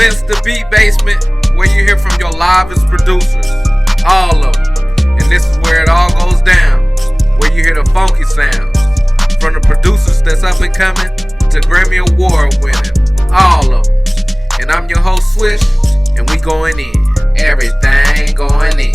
presents the Beat Basement, where you hear from your livest producers, all of them. And this is where it all goes down, where you hear the funky sounds, from the producers that's up and coming to Grammy Award winning, all of them. And I'm your host Swish, and we going in, everything going in.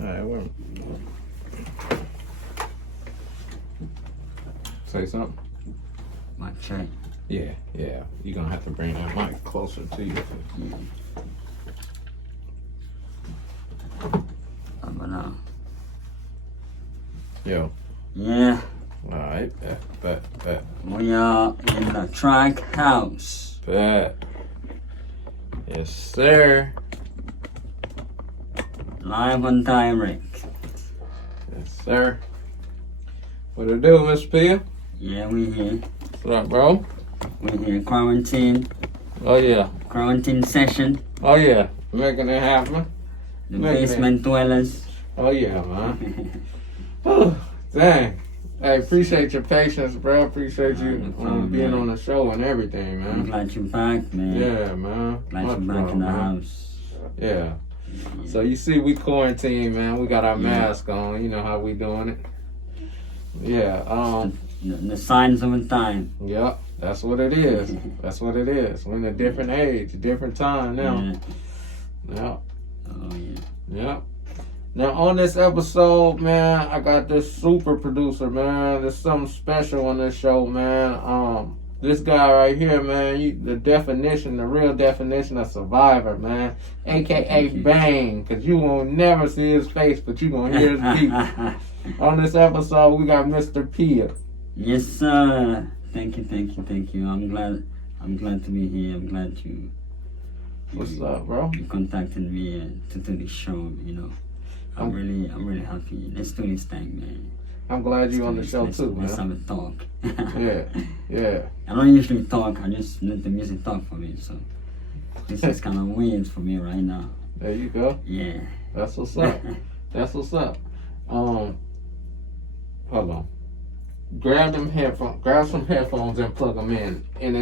Alright, say something. My check. Yeah. You're gonna have to bring that mic closer to you. Yo. Yeah. Alright, bet. We are in the track house. Bet. Yes, sir. Live on direct. Yes, sir. What it do, Miss Pia? Yeah, we here. What's up, bro? We here. Quarantine. Oh, yeah. Quarantine session. Oh, yeah. Making it happen. The basement dwellers. Oh, yeah, man. Dang. Hey, appreciate your patience, bro. Appreciate you being on the show and everything, man. I'm glad you're back, man. Yeah, man. Glad you're back in the house. Yeah. So you see, we quarantine, man. We got our mask on. You know how we doing it. Yeah. The signs of the time. Yep. That's what it is. That's what it is. We're in a different age, a different time now. Yeah. Oh yeah. Yep. Now on this episode, man, I got this super producer, man. There's something special on this show, man. This guy right here, man, the real definition of survivor, man. AKA Bang, because you won't never see his face, but you gonna hear his beat. On this episode, we got Mr. Pia. Yes, sir. Thank you. I'm glad to be here. I'm glad you. What's up, bro? You contacted me to do this show. You know, I'm really happy. Let's do this thing, man. I'm glad you're on the show too, man. Let's have a talk. Yeah. I don't usually talk. I just let the music talk for me. So this is kind of weird for me right now. There you go. Yeah. That's what's up. That's what's up. Hold on. Grab some headphones and plug them in, and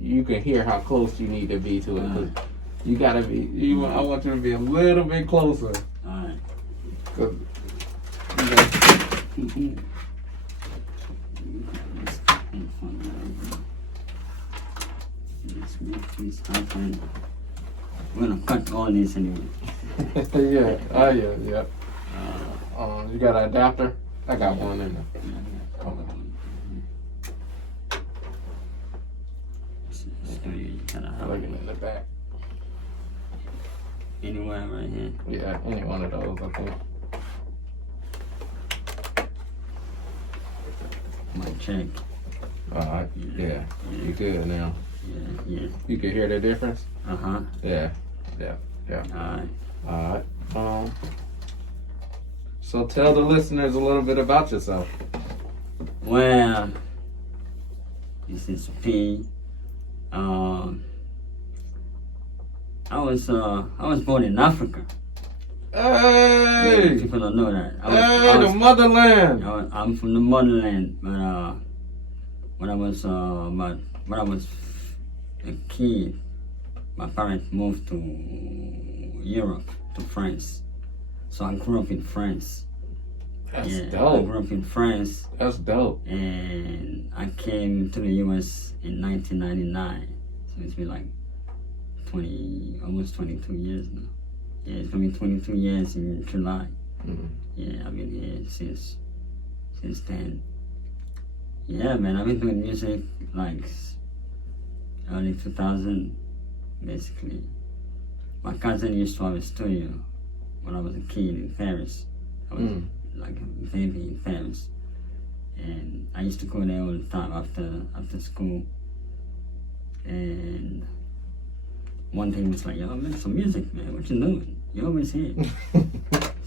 you can hear how close you need to be to it. You gotta be. I want you to be a little bit closer. Alright. Let's make this happen. We're gonna cut all this anyway. Yeah. Oh yeah. You got an adapter? I got one in there. Looking in the back. Anywhere right here. Yeah, any one of those, I think. My check. Alright, yeah. You good now? Yeah. You can hear the difference? Yeah. Alright. So tell the listeners a little bit about yourself. Well, this is P. I was born in Africa. Hey! Yeah, people don't know that. The motherland. I'm from the motherland, but when I was a kid, my parents moved to Europe, to France. So I grew up in France. That's dope. I grew up in France. That's dope. And I came to the US in 1999. So it's been like almost 22 years now. Yeah, it's gonna be 22 years in July. Mm-hmm. Yeah, I've been here since then. Yeah, man, I've been doing music like early 2000, basically. My cousin used to have a studio when I was a kid in Paris. I was like a baby in Paris. And I used to go there all the time after school. And one thing was like, yo, make some music, man. What you doing? You always here.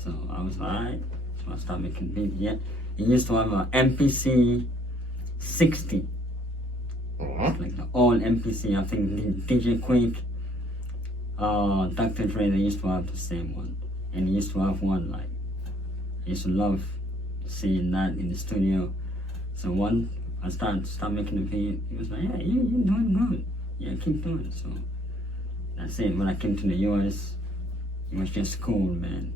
So I was like, alright. So I started making beats. Yeah, he used to have a MPC 60. Like the old MPC. I think DJ Quick, Dr. Dre, they used to have the same one. And he used to have one like, I used to love seeing that in the studio. So one, I started making the beat. He was like, yeah, you're doing good. Yeah, keep doing it. So that's it. When I came to the US, it was just school, man.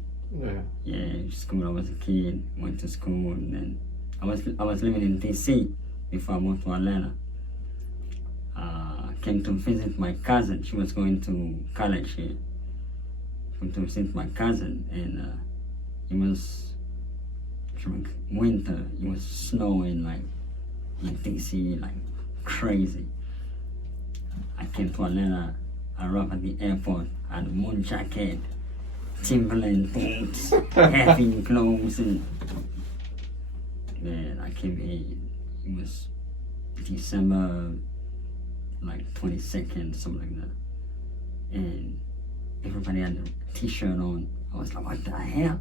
Yeah, school. I was a kid, went to school, and then I was living in DC before I moved to Atlanta. Came to visit my cousin. She was going to college here. Came to visit my cousin, and it was winter. It was snowing like in DC, like crazy. I came to Atlanta. I arrived at the airport. I had a moon jacket, Timberland boots, heavy clothes, and man, I came here. It was December like 22nd, something like that, and everybody had a t-shirt on. I was like, what the hell?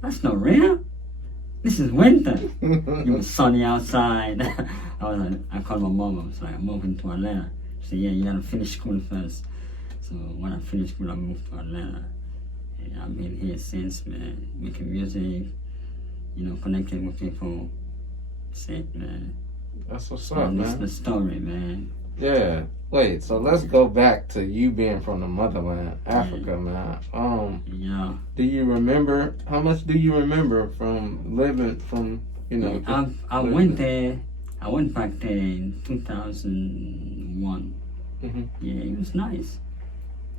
That's not real. This is winter. It was sunny outside. I called my mom. I was like, I'm moving to Atlanta. She said, yeah, you gotta finish school first. So when I finished school, I moved to Atlanta. And I've been here since, man, making music, connecting with people. That's it, man. That's what's up, man. That's the story, man. Yeah. Wait, so let's go back to you being from the motherland, Africa, man. Yeah. Do you remember, how much do you remember from living from, I went there, I went back there in 2001. Mm-hmm. Yeah, it was nice.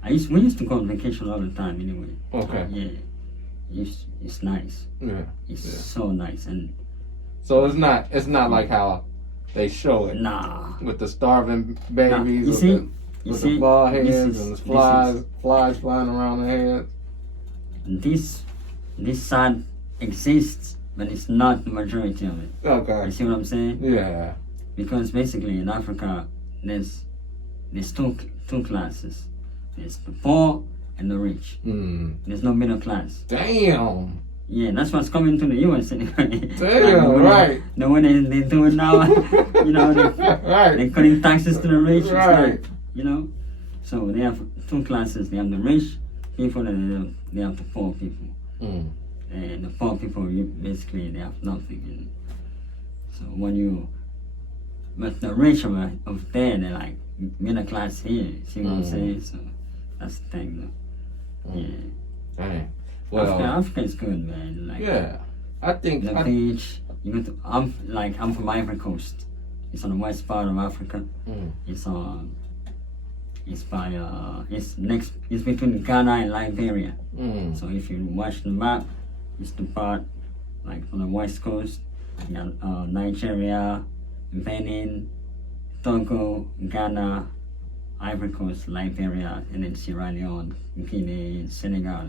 We used to go on vacation all the time anyway. Okay. Yeah. It's nice. Yeah. It's so nice. And so it's not like how they show it. Nah. With the starving babies with the bald heads and the flies flying around their heads. This side exists, but it's not the majority of it. Okay. You see what I'm saying? Yeah. Because basically in Africa there's two classes. There's the poor and the rich. There's no middle class. Damn. Yeah, that's what's coming to the US anyway. Damn, right. The way they do it now, they're cutting taxes to the rich. Right. Like, so they have two classes. They have the rich people and they have the poor people. And the poor people, basically, they have nothing. So but the rich of there, they're like middle class here. See what I'm saying? So that's the thing, though. Yeah. Dang. Well, Africa is good, man. Like, yeah, I think the beach. You go to. I'm from Ivory Coast. It's on the west part of Africa. It's It's between Ghana and Liberia. So if you watch the map, it's the part like on the west coast. You got Nigeria, Benin, Togo, Ghana, Ivory Coast, Liberia, and then Sierra Leone, Guinea, Senegal.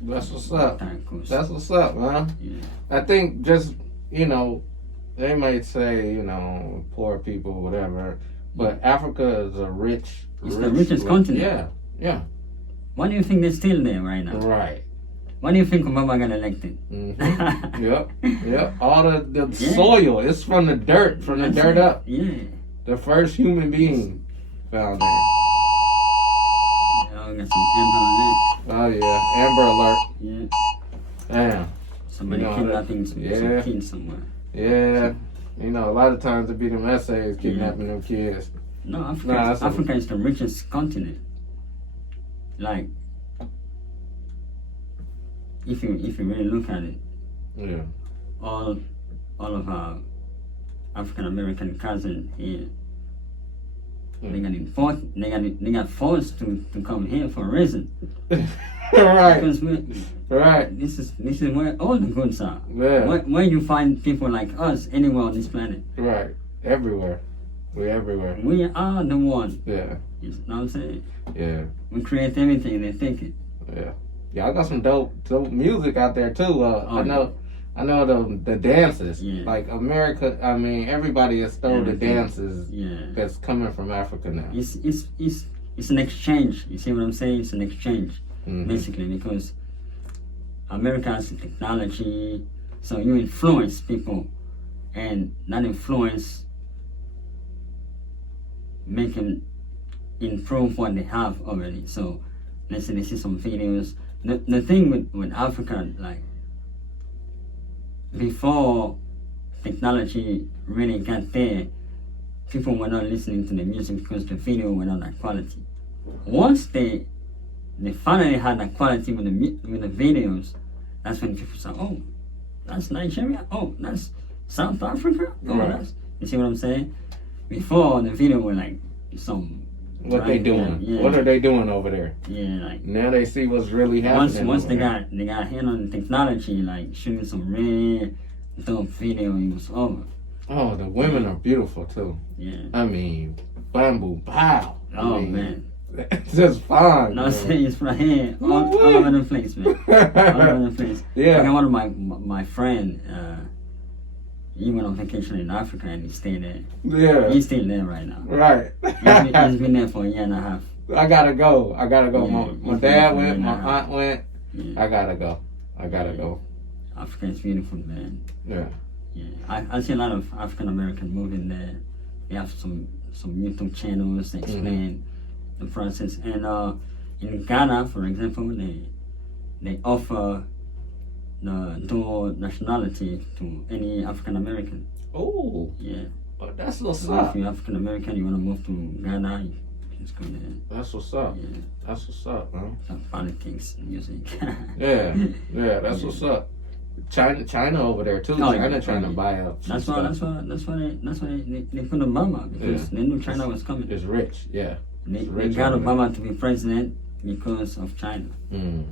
That's what's up. That's what's up, man. Yeah. I think just, they might say, poor people, whatever, but Africa is a rich. It's the richest continent. Yeah. Why do you think they're still there right now? Right. Why do you think Obama got elected? Yep. All the soil, it's from the dirt, dirt up. Yeah. The first human being found there. Oh, got some Amber Alert. Oh yeah, Amber Alert. Yeah. Damn. Somebody kidnapping some kids somewhere. Yeah. A lot of times it be them essays kidnapping them kids. No, Africa is the richest continent. Like, if you really look at it, all of our African American cousins here, they got forced to come here for a reason. Right. Because this is where all the goods are. Yeah. Where you find people like us anywhere on this planet. Right. Everywhere. We're everywhere. We are the one. Yeah. You know what I'm saying? Yeah. We create everything they think it. Yeah. Yeah, I got some dope music out there too. I know the dances. Yeah. Like America, everybody has stole the dances that's coming from Africa now. It's it's an exchange. You see what I'm saying? It's an exchange, Mhm. basically, because America has the technology, so you influence people, and that influence make them improve what they have already. So let's say they see some videos. The thing with Africa, like before technology really got there, people were not listening to the music because the video were not that quality. Once they finally had that quality with the videos, that's when people say, "Oh, that's Nigeria. Oh, that's South Africa. Oh, Right. that's," you see what I'm saying? Before the video were like some. What they doing? Yeah. What are they doing over there? Yeah, like Now they see what's really happening. once they over got hand on the technology, like shooting some really dope video, it was over. there. Oh, the women are beautiful too. Yeah. I mean, bamboo, pow. Oh man. It's just fine. No, man. it's right here, all Woo-wee. over the place, man. All over the place. Yeah. I got one of my friend. He went on vacation in Africa and he stayed there. Yeah. He's still there right now. Right. He's been there for a year and a half. I gotta go. Yeah, My he's dad beautiful, went. My man. aunt went. Yeah. I gotta go. I gotta go. Africa is beautiful, man. Yeah. Yeah, I see a lot of African American moving there. They have some YouTube channels that explain the process. And in Ghana, for example, they offer the dual nationality to any African American. Oh, Yeah, that's what's so up. if you're African American, you want to move to Ghana, you just go there. That's what's up. Yeah, That's what's up, man. some politics, music. Yeah. Yeah. That's Yeah. what's up. China over there too. Oh, yeah. China trying to buy up. some That's why they put Obama, because they knew China was coming. It's rich. Yeah. They rich got over Obama to be president because of China. Mm.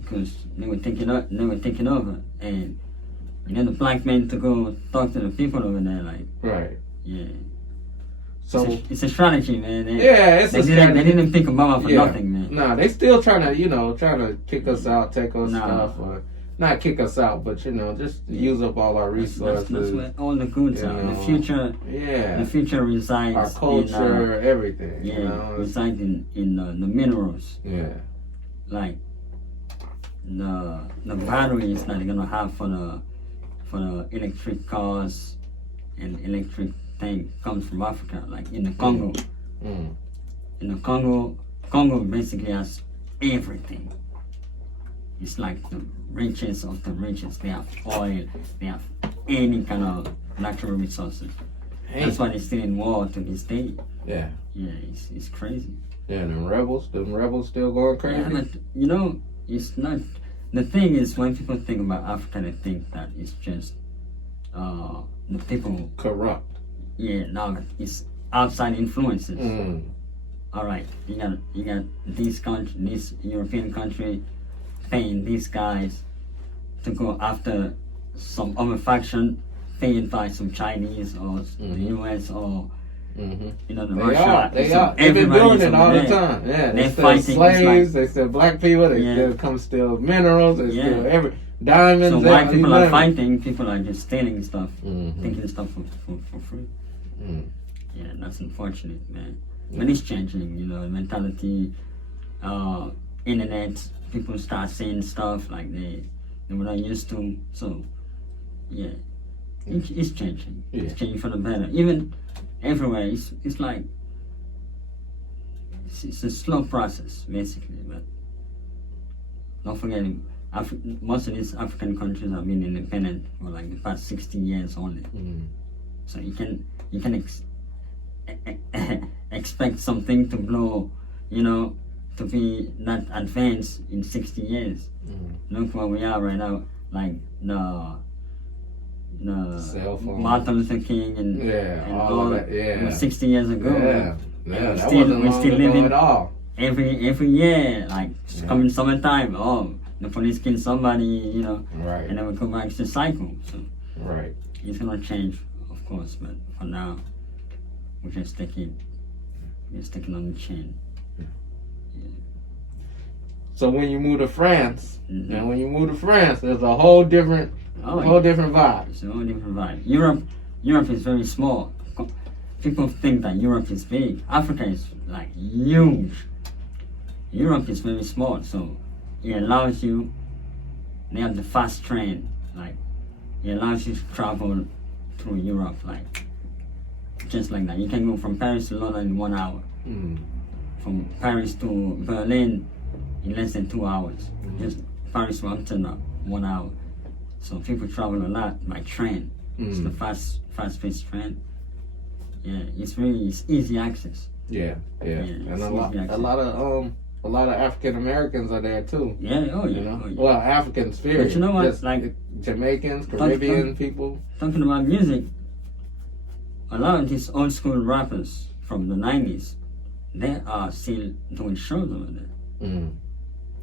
Because they were taking over, and the black men to go talk to the people over there, like, Right. yeah. So It's a strategy, man. yeah, it's They a didn't, strategy. they didn't pick Obama for Yeah. nothing, man. Nah, they still trying to kick us out, take our Nah. stuff, or not kick us out, but just use up all our resources. That's where all the goods you are. know. Yeah, The future resides our culture, everything. in, you know? resides in the minerals. Yeah, Like the batteries that they're gonna have for the electric cars and electric thing comes from Africa, like in the Congo. mm. In the Congo basically has everything. It's like the richest of the richest. They have oil, they have any kind of natural resources. That's why they're still in war to this day. Yeah, Yeah, it's crazy. yeah. Them rebels still going crazy. Yeah, but it's not. The thing is, when people think about Africa, they think that it's just the people. Corrupt. Yeah, now it's outside influences. Mm. All right, you got this European country paying these guys to go after some other faction paid by some Chinese or the US or Mm-hmm. the They Russia. are. They've been Everybody's doing it all over the there. time. Yeah, they They're steal fighting, it's slaves. like- They steal black people. They Yeah. still come steal minerals. They Yeah. steal diamonds. So while everything. people are fighting, people are just stealing stuff, Mhm. taking stuff for free. Mm. Yeah, that's unfortunate, man. But it's changing, mentality, internet, people start saying stuff like they were not used to. So, yeah, it's changing. Yeah. It's changing for the better. Even everywhere, it's like, it's a slow process, basically. But don't forget, most of these African countries have been independent for like the past 60 years only. Mm. So you can expect something to blow, to be that advanced in 60 years. Mm. Look where we are right now, like the Cell phone. Martin Luther King and all of that. it Yeah. was 60 years ago. Yeah. And Yeah. we That still- wasn't we long still ago living- at all. Every year, like Yeah. coming summertime, the police kill somebody, Right. and then we come back to the cycle. So Right. it's gonna change, of course, but for now, we just take it. We're just taking on the chin. So when you move to France, Mhm. now when you move to France, there's a whole different vibe. It's a whole different vibe. Europe is very small. People think that Europe is big. Africa is like huge. Europe is very small, so it allows you. They have the fast train, like it allows you to travel through Europe, like just like that. You can go from Paris to London in 1 hour. From Paris to Berlin in less than 2 hours. Just Paris to Amsterdam, 1 hour. So people travel a lot by train. It's the fast-paced train. Yeah, it's easy access. Yeah. And it's a lot easy access. a lot of African Americans are there too. Yeah, oh yeah. You know? Oh, yeah. Well, Africans, period. But you know what? Just Like Jamaicans, Caribbean people. Talking about music, a lot of these old school rappers from the 90s, they are still doing shows over there.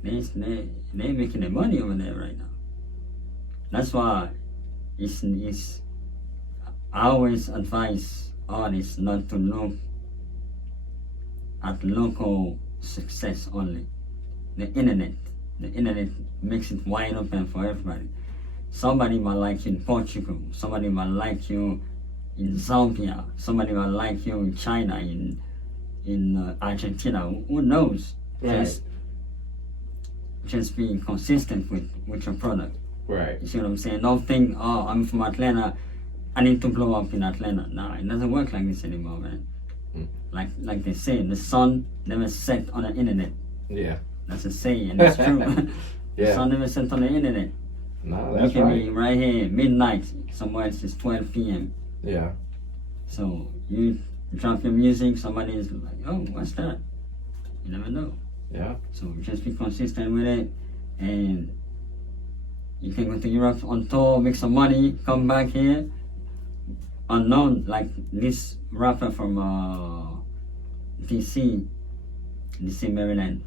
They're making their money over there right now. That's why I always advise artists not to look at local success only. The internet makes it wide open for everybody. Somebody might like you in Portugal, somebody might like you in Zambia, somebody might like you in China, in Argentina. Who knows? Right. Just being consistent with your product. Right. You see what I'm saying? Don't think, oh, I'm from Atlanta, I need to blow up in Atlanta. No, it doesn't work like this anymore, man. Like they say, the sun never set on the internet. Yeah. That's a saying, and it's true. The Yeah. sun never set on the internet. No, You that's can right. be right here, midnight, somewhere else it's 12 p.m. Yeah. So you drop your music, somebody is like, oh, what's that? You never know. Yeah. So just be consistent with it, and you can go to Europe on tour, make some money, come back here. Unknown, like this rapper from DC, Maryland.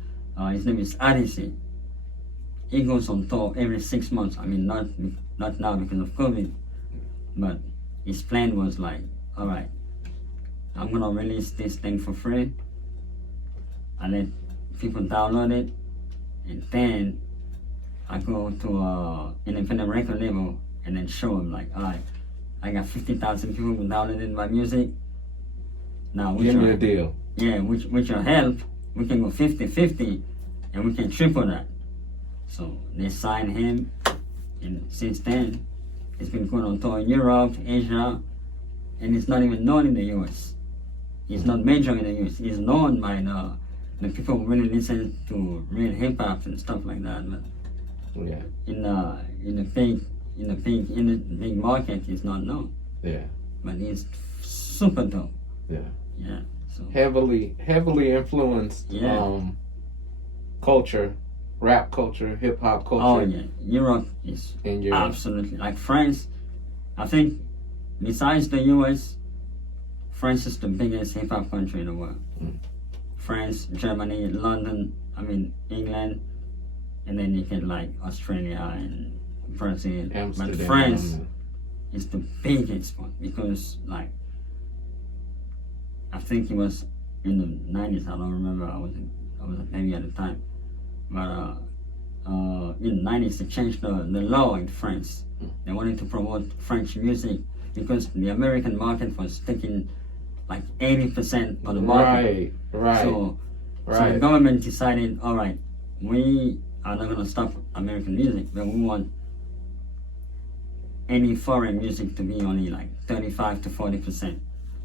His name is Odyssey. He goes on tour every 6 months. I mean, not now because of COVID, but his plan was like, all right, I'm gonna release this thing for free. I let people download it, and then I go to an independent record label and then show them like, all right, I got 50,000 people who downloaded my music. Now, Give me a deal. yeah, with your help, we can go 50-50, and we can triple that. So they signed him, and since then, he's been going on tour in Europe, Asia, and he's not even known in the US. He's not major in the US. He's known by the people who really listen to real hip hop and stuff like that. But Yeah. in the big market, he's not known. Yeah. But he's super dope. Yeah. Yeah. So Heavily influenced Yeah. culture, rap culture, hip hop culture. oh yeah, Europe is In Europe. absolutely like France. I think besides the US, France is the biggest hip hop country in the world. France, Germany, London, England, and then you get like Australia and Brazil. Amsterdam. But France is the biggest one because like I think it was in the 90s. I don't remember. I was a baby at the time, but in the 90s they changed the law in France. They wanted to promote French music because the American market was taking like 80% of the market. Right. So the government decided, all right, we are not going to stop American music, but we want any foreign music to be only like 35 to 40%.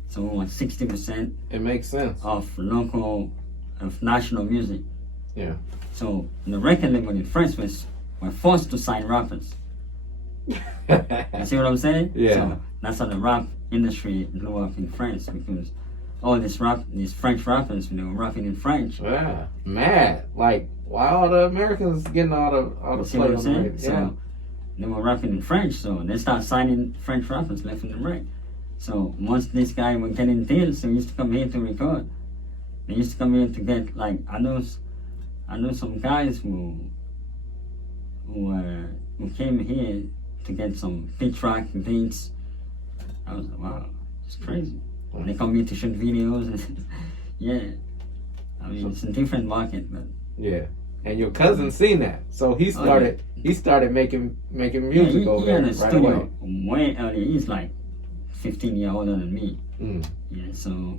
So we want 60% It makes sense. of national music. Yeah. So the record label in France were forced to sign rappers. You see what I'm saying? Yeah. So that's how the rap industry blew up in France because all these French rappers, they were rapping in French. Yeah. Mad. Like, why all the Americans getting all the You see play what I'm on the saying? radio? So Yeah. they were rapping in French, so they start signing French rappers left and right. So once this guy was getting deals, he used to come here to record. They used to come here to get like I know some guys who came here to get some beat track beats. I was like, wow, it's crazy. They come here to shoot videos. And yeah, it's a different market, but Yeah. And your cousin seen that, so he started making music over he there in the right studio away. way early. He's like 15 years older than me. Mm. Yeah, so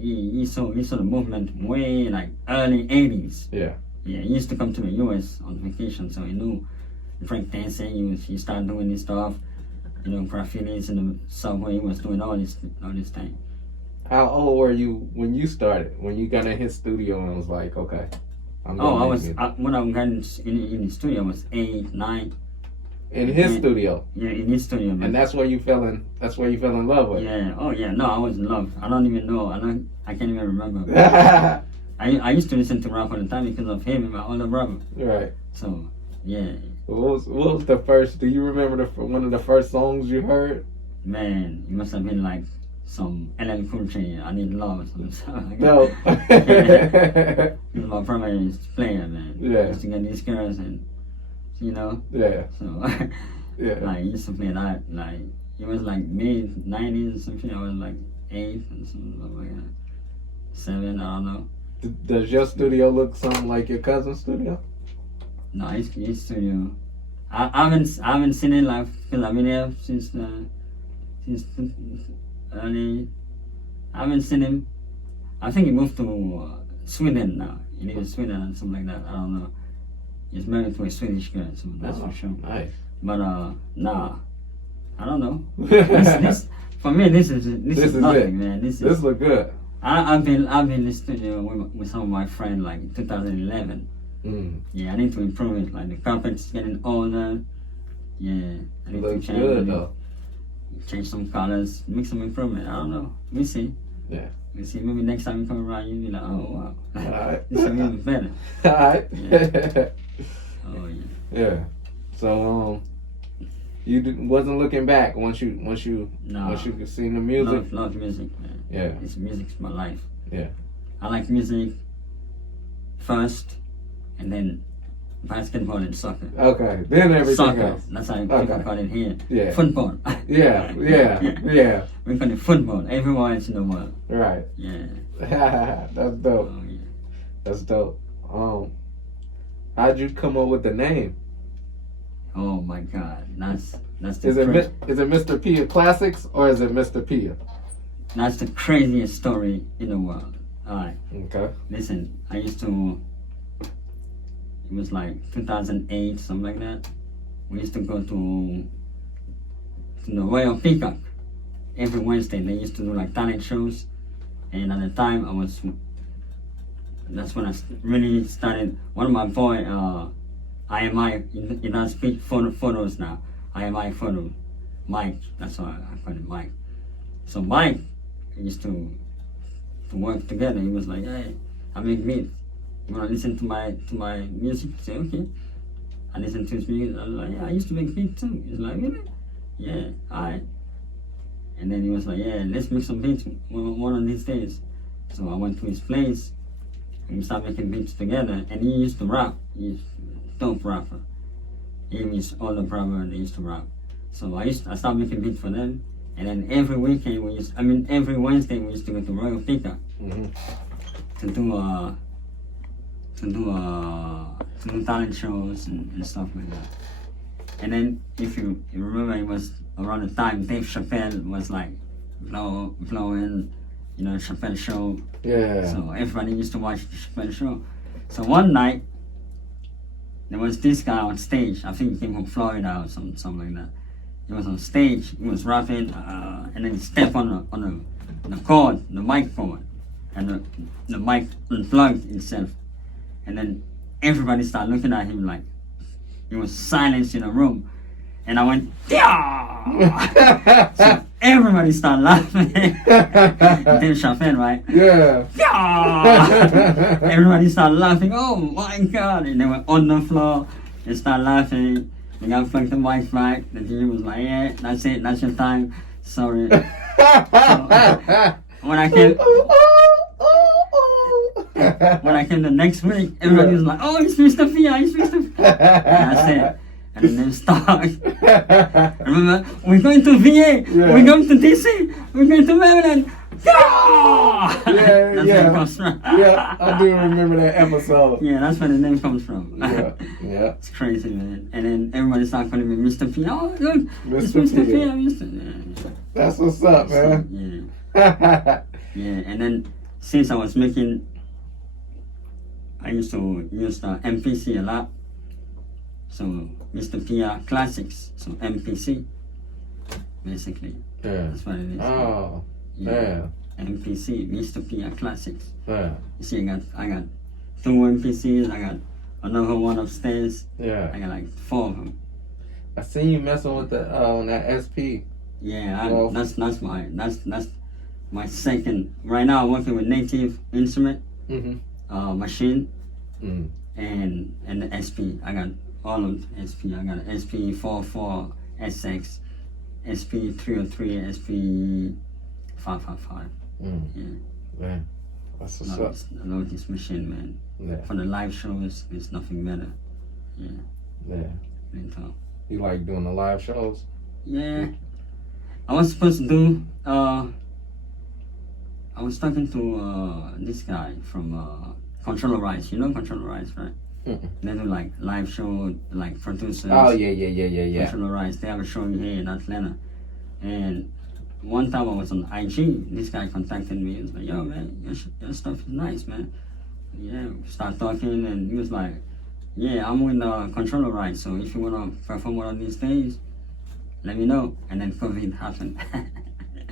he saw the movement way like early 80s. Yeah. Yeah, he used to come to the US on vacation, so he knew break dancing. He started doing this stuff, graffitis in the subway. He was doing all this thing. How old were you when you started? When you got in his studio and was like, okay, I'm when I got in the studio, I was 8, 9. In his studio. Yeah, in his studio. And that's where you fell in love with. Yeah. Oh yeah. No, I was in love. I don't even know. I can't even remember. I used to listen to rap all the time because of him and my older brother. Right. So yeah. What was the first? Do you remember one of the first songs you heard? Man, it must have been like some LL Cool J, I Need Love or something. No. He was my primary player, man. Yeah. I used to get these girls and, Yeah. So, Yeah. like, I used to play that, like, it was like mid-90s or something. I was like 8 or something like that. 7, I don't know. Does your studio look something like your cousin's studio? No, his studio. I haven't seen it like because I've been here since early. I haven't seen him. I think he moved to Sweden now. He lives in Sweden and something like that. I don't know. He's married to a Swedish girl, so that's for sure. Nice. But nah, I don't know. This for me, this is nothing, it. man. This look good. I've been in the studio with some of my friends like in 2011. Yeah, I need to improve it. Like the carpet's getting older. Yeah, I need Looks to change good it. though. Change some colors, make some improvement. I don't know. We see. Yeah. We see. Maybe next time you come around, you'll be like, oh wow, Alright. this is even better. Alright. Yeah. Oh yeah. Yeah. So you wasn't looking back once you could sing the music. Love music, man. Yeah. Music's my life. Yeah. I like music first, and then basketball and soccer. Okay. Then everything Soccer. else. That's how people call it here. Yeah. Football. Yeah. We call it football everywhere else in the world. Right. Yeah. That's dope. Oh yeah. That's dope. How'd you come up with the name? Oh my God, that's the Is it Mr. Pia Classics or is it Mr. Pia? That's the craziest story in the world. Alright. Okay. Listen, it was like 2008, something like that. We used to go to the Royal Peacock every Wednesday. They used to do like talent shows, and at the time that's when I really started. One of my boy, IMI, he does photos now. IMI photo, Mike. That's why I call him Mike. So Mike used to work together. He was like, hey, I make beats. You wanna listen to my music? I say, okay. I listen to his music. I was like, yeah, I used to make beats too. He's like, really? Yeah, alright. And then he was like, yeah, let's make some beats one of these days. So I went to his place and we started making beats together. And he used to rap. He's a dope rapper. He and his older brother, they used to rap. So I started making beats for them. And then every weekend every Wednesday we used to go to Royal Peacock to do talent shows and stuff like that. And then if you remember, it was around the time Dave Chappelle was like blowing, Chappelle show. Yeah. So everybody used to watch the Chappelle show. So one night there was this guy on stage. I think he came from Florida or something like that. He was on stage. He was rapping, and then he stepped on the cord, the mic cord, and the mic unplugged itself. And then everybody started looking at him like it was silence in the room. And I went, yeah! So everybody started laughing. Dave Chappelle, right? Yeah. Yeah! Everybody started laughing. Oh my God! And they were on the floor. They started laughing. They got plugged the mic back. The DJ was like, yeah, that's it. That's your time. Sorry. So, when I came the next week, everybody was like, oh, it's Mr. Pia, it's Mr. Pia. That's it. And then they start. Remember, we're going to VA, we're going to DC, we're going to Maryland. Yeah! That's where it comes from. Yeah, I do remember that episode. Yeah, that's where the name comes from. Yeah. It's crazy, man. And then everybody started calling me Mr. P. Oh, look, it's Mr. Mr. P. P. Mr. Yeah. That's what's up, man. Yeah. Yeah, and then since I was making, I used to use the MPC a lot. So Mr. Pia Classics, so MPC, basically. Yeah. That's what it is. Oh. Yeah. MPC, Mr. Pia Classics. Yeah. You see, I got 2 MPCs. I got another one upstairs. Yeah. I got like 4 of them. I seen you messing with the on that SP. Yeah, Well, that's my second. Right now, I'm working with Native Instrument machine and the SP. I got all of SP. I got SP 44 SX, SP 303, SP 555. Yeah. Man, that's what's up. I love this machine, man. Yeah. For the live shows, there's nothing better. Yeah. Yeah. Real talk. You like doing the live shows? Yeah. I was supposed to do, I was talking to this guy from Controller Rights. You know Controller Rights, right? They do like live show, like producers. Oh, yeah. Controller Rights. They have a show here in Atlanta. And one time I was on IG, this guy contacted me. He was like, yo, man, your stuff is nice, man. Yeah, we start talking, and he was like, yeah, I'm with Controller Rights, so if you want to perform one of these days, let me know. And then COVID happened.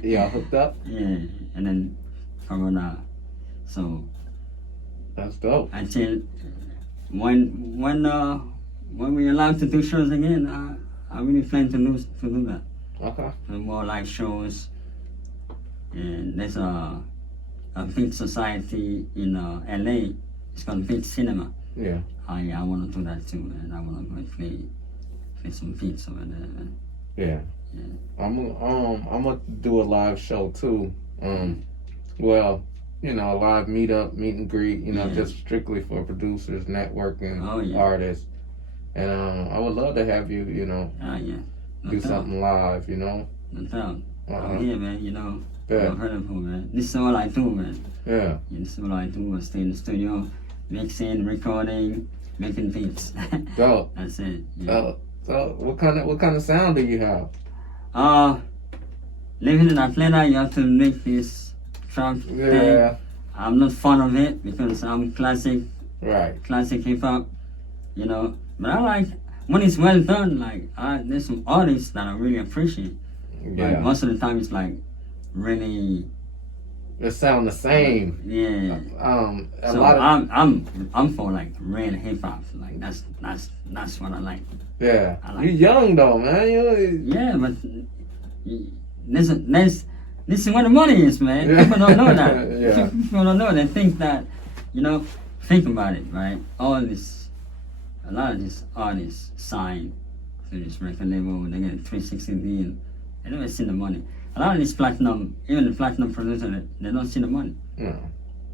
Y'all hooked up? Yeah, and then Corona. So That's dope. until when we're allowed to do shows again, I really plan to do that. Okay. More live shows. And there's a Beat Society in LA. It's called Beat Cinema. Yeah. I want to do that too, and I want to go and play some beats over there, man. Yeah. Yeah. I'm gonna do a live show too. Well, you know, a live meet and greet, you know, Yeah. just strictly for producers, networking, Oh, yeah. artists. And I would love to have you, you know, Yeah. No do doubt. something live, you know. No doubt. Uh-huh. I'm here, man, you know. Yeah. I've heard of you, man. This is all I do, man. Yeah. This is all I do. I stay in the studio, mixing, recording, making beats. Dope. That's it. Yeah. So what kind of sound do you have? Living in Atlanta, you have to make this trap thing. Yeah. I'm not fond of it because I'm classic Right. hip hop, you know. But I like when it's well done. Like there's some artists that I really appreciate. Yeah. Like most of the time, it's like really, It sound the same. yeah. A So lot of I'm for like real hip hop. Like that's what I like. yeah. I like You young though, man. You Yeah, but this is where the money is, man. Yeah. People don't know that. Yeah. People don't know. They think that, you know. Think about it, right? A lot of these artists sign to this record label. They get a 360 deal. They never see the money. A lot of these platinum, even the platinum producers, they don't see the money. No.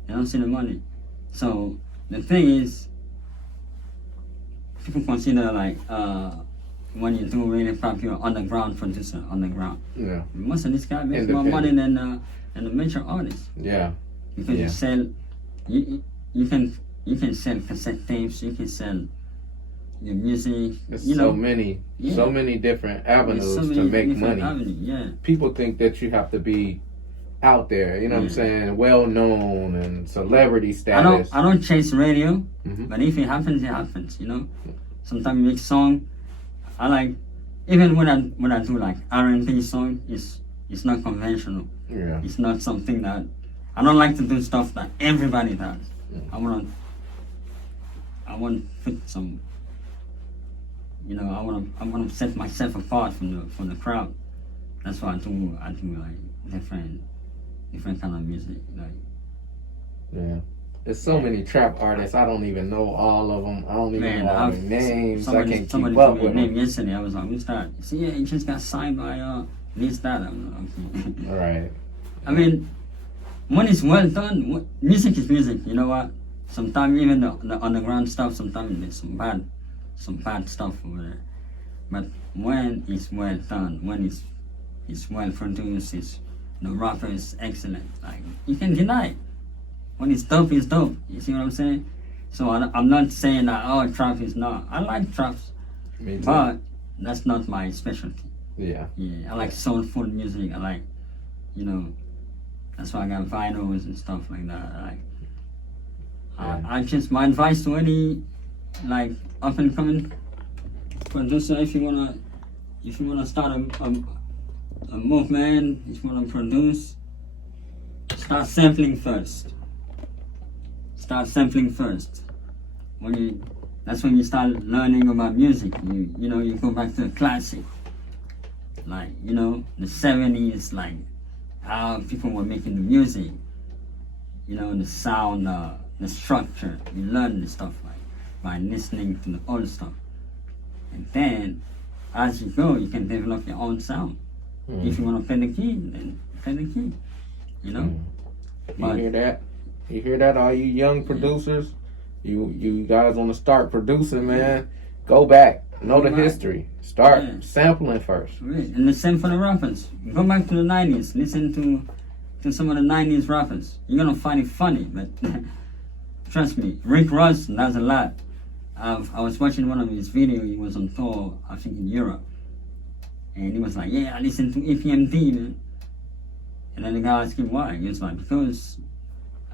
They don't see the money. So the thing is, people consider like when you do really pop, you're underground producer, underground. Yeah. Most of these guys make more money than the major artists Yeah. because Yeah. you sell, you can sell cassette tapes, you can sell your music. There's You know, so many different avenues there's so to many make different money. avenues, yeah. People think that you have to be out there, you know what I'm Yeah. saying, well known and celebrity status. I don't chase radio, Mhm. but if it happens, it happens. You know, sometimes you make song. I like even when I do like R&B song, it's not conventional. Yeah. It's not something that I don't like to do stuff that everybody does. I want to put some. You know, I want to set myself apart from the crowd. That's why I do like different kind of music. Like Yeah. There's so many trap artists. I don't even know all of them. I don't even know all their names. I can't somebody keep up told me with a name them. yesterday. I was like, who's that? See, yeah, he just got signed by this that. I'm like, okay. All right. I mean, when it's well done, music is music. You know what? Sometimes even the underground stuff, sometimes there's some bad stuff over there. But when it's well done, when it's well produced, the rapper is excellent. Like you can deny it. When it's dope, it's dope. You see what I'm saying? So I'm not saying that trap is not. I like traps, Me too. but that's not my specialty. Yeah. Yeah, I like soulful music. I like, you know, That's why I got vinyls and stuff like that. Like, I just, my advice to any like up and coming producer, if you wanna start a movement, if you wanna produce, start sampling first. Start sampling first. That's when you start learning about music. You go back to the classic, like the 70s, like how people were making the music. The sound, the structure. You learn the stuff by listening to the old stuff, and then as you go, you can develop your own sound. If you want to play the key, then play the key. You hear that? You hear that, all you young producers? You guys want to start producing, man? Go back. Know the history. Start sampling first. And the same for the rappers. Go back to the 90s. Listen to some of the 90s rappers. You're going to find it funny, but trust me, Rick Ross does a lot. I was watching one of his videos. He was on tour, I think in Europe. And he was like, I listen to EPMD, man. And then the guy asked him why. He was like, because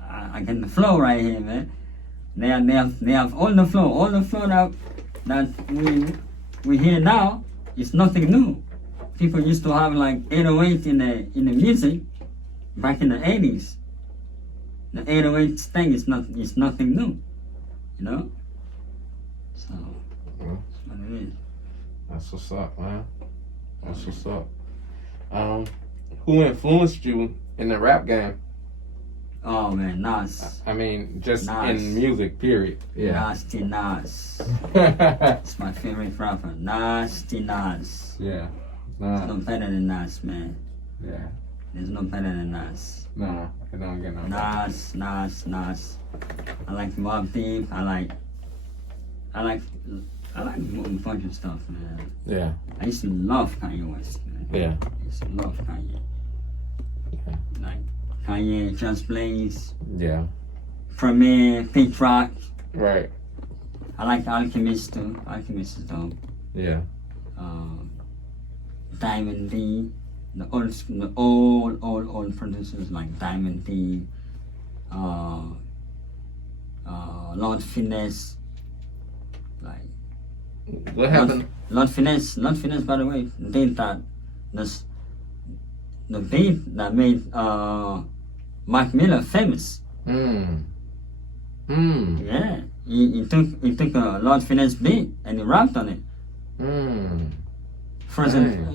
I get the flow right here, man. They have all the flow that we hear now is nothing new. People used to have like 808 in the music back in the 80s. The 808 thing is nothing new, So that's what it is. That's what's up, man. That's what's up. Who influenced you in the rap game? Oh man, Nas. I mean, just Nas. in music, period. Yeah. Nasty Nas. It's my favorite rapper. Nasty Nas. Yeah. There's no better than Nas, man. Yeah. There's no better than Nas. Nah, I don't get no. Nas. I like Mobb Deep. I like a bunch of stuff, man. Yeah. I used to love Kanye West, man. Yeah. I used to love Kanye. Yeah. Like Kanye, Just Blaze, Yeah. Premier, Pink Rock. Right. I like Alchemist too. Alchemist is dope. Yeah. Diamond D. The old producers like Diamond D, Lord Finesse, like What happened? Lord Finesse, by the way, did that. The beat that made Mac Miller famous. Yeah, he took a Lord Finesse beat and he rapped on it. Frozen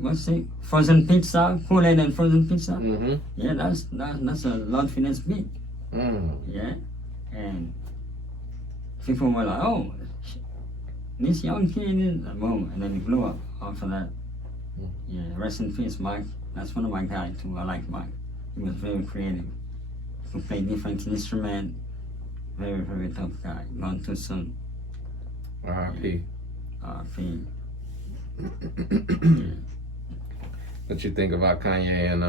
what's it? Frozen pizza, Kool-Aid and frozen pizza. Mm-hmm. Yeah, that's a Lord Finesse beat. Yeah, and people were like, "Oh, this young kid is," boom, and then he blew up after that. Yeah, rest in peace, Mike. That's one of my guys too. I like Mike. He was very creative. He could play different instruments. Very, very tough guy. Gone too soon. R.I.P. R.I.P. What you think about Kanye and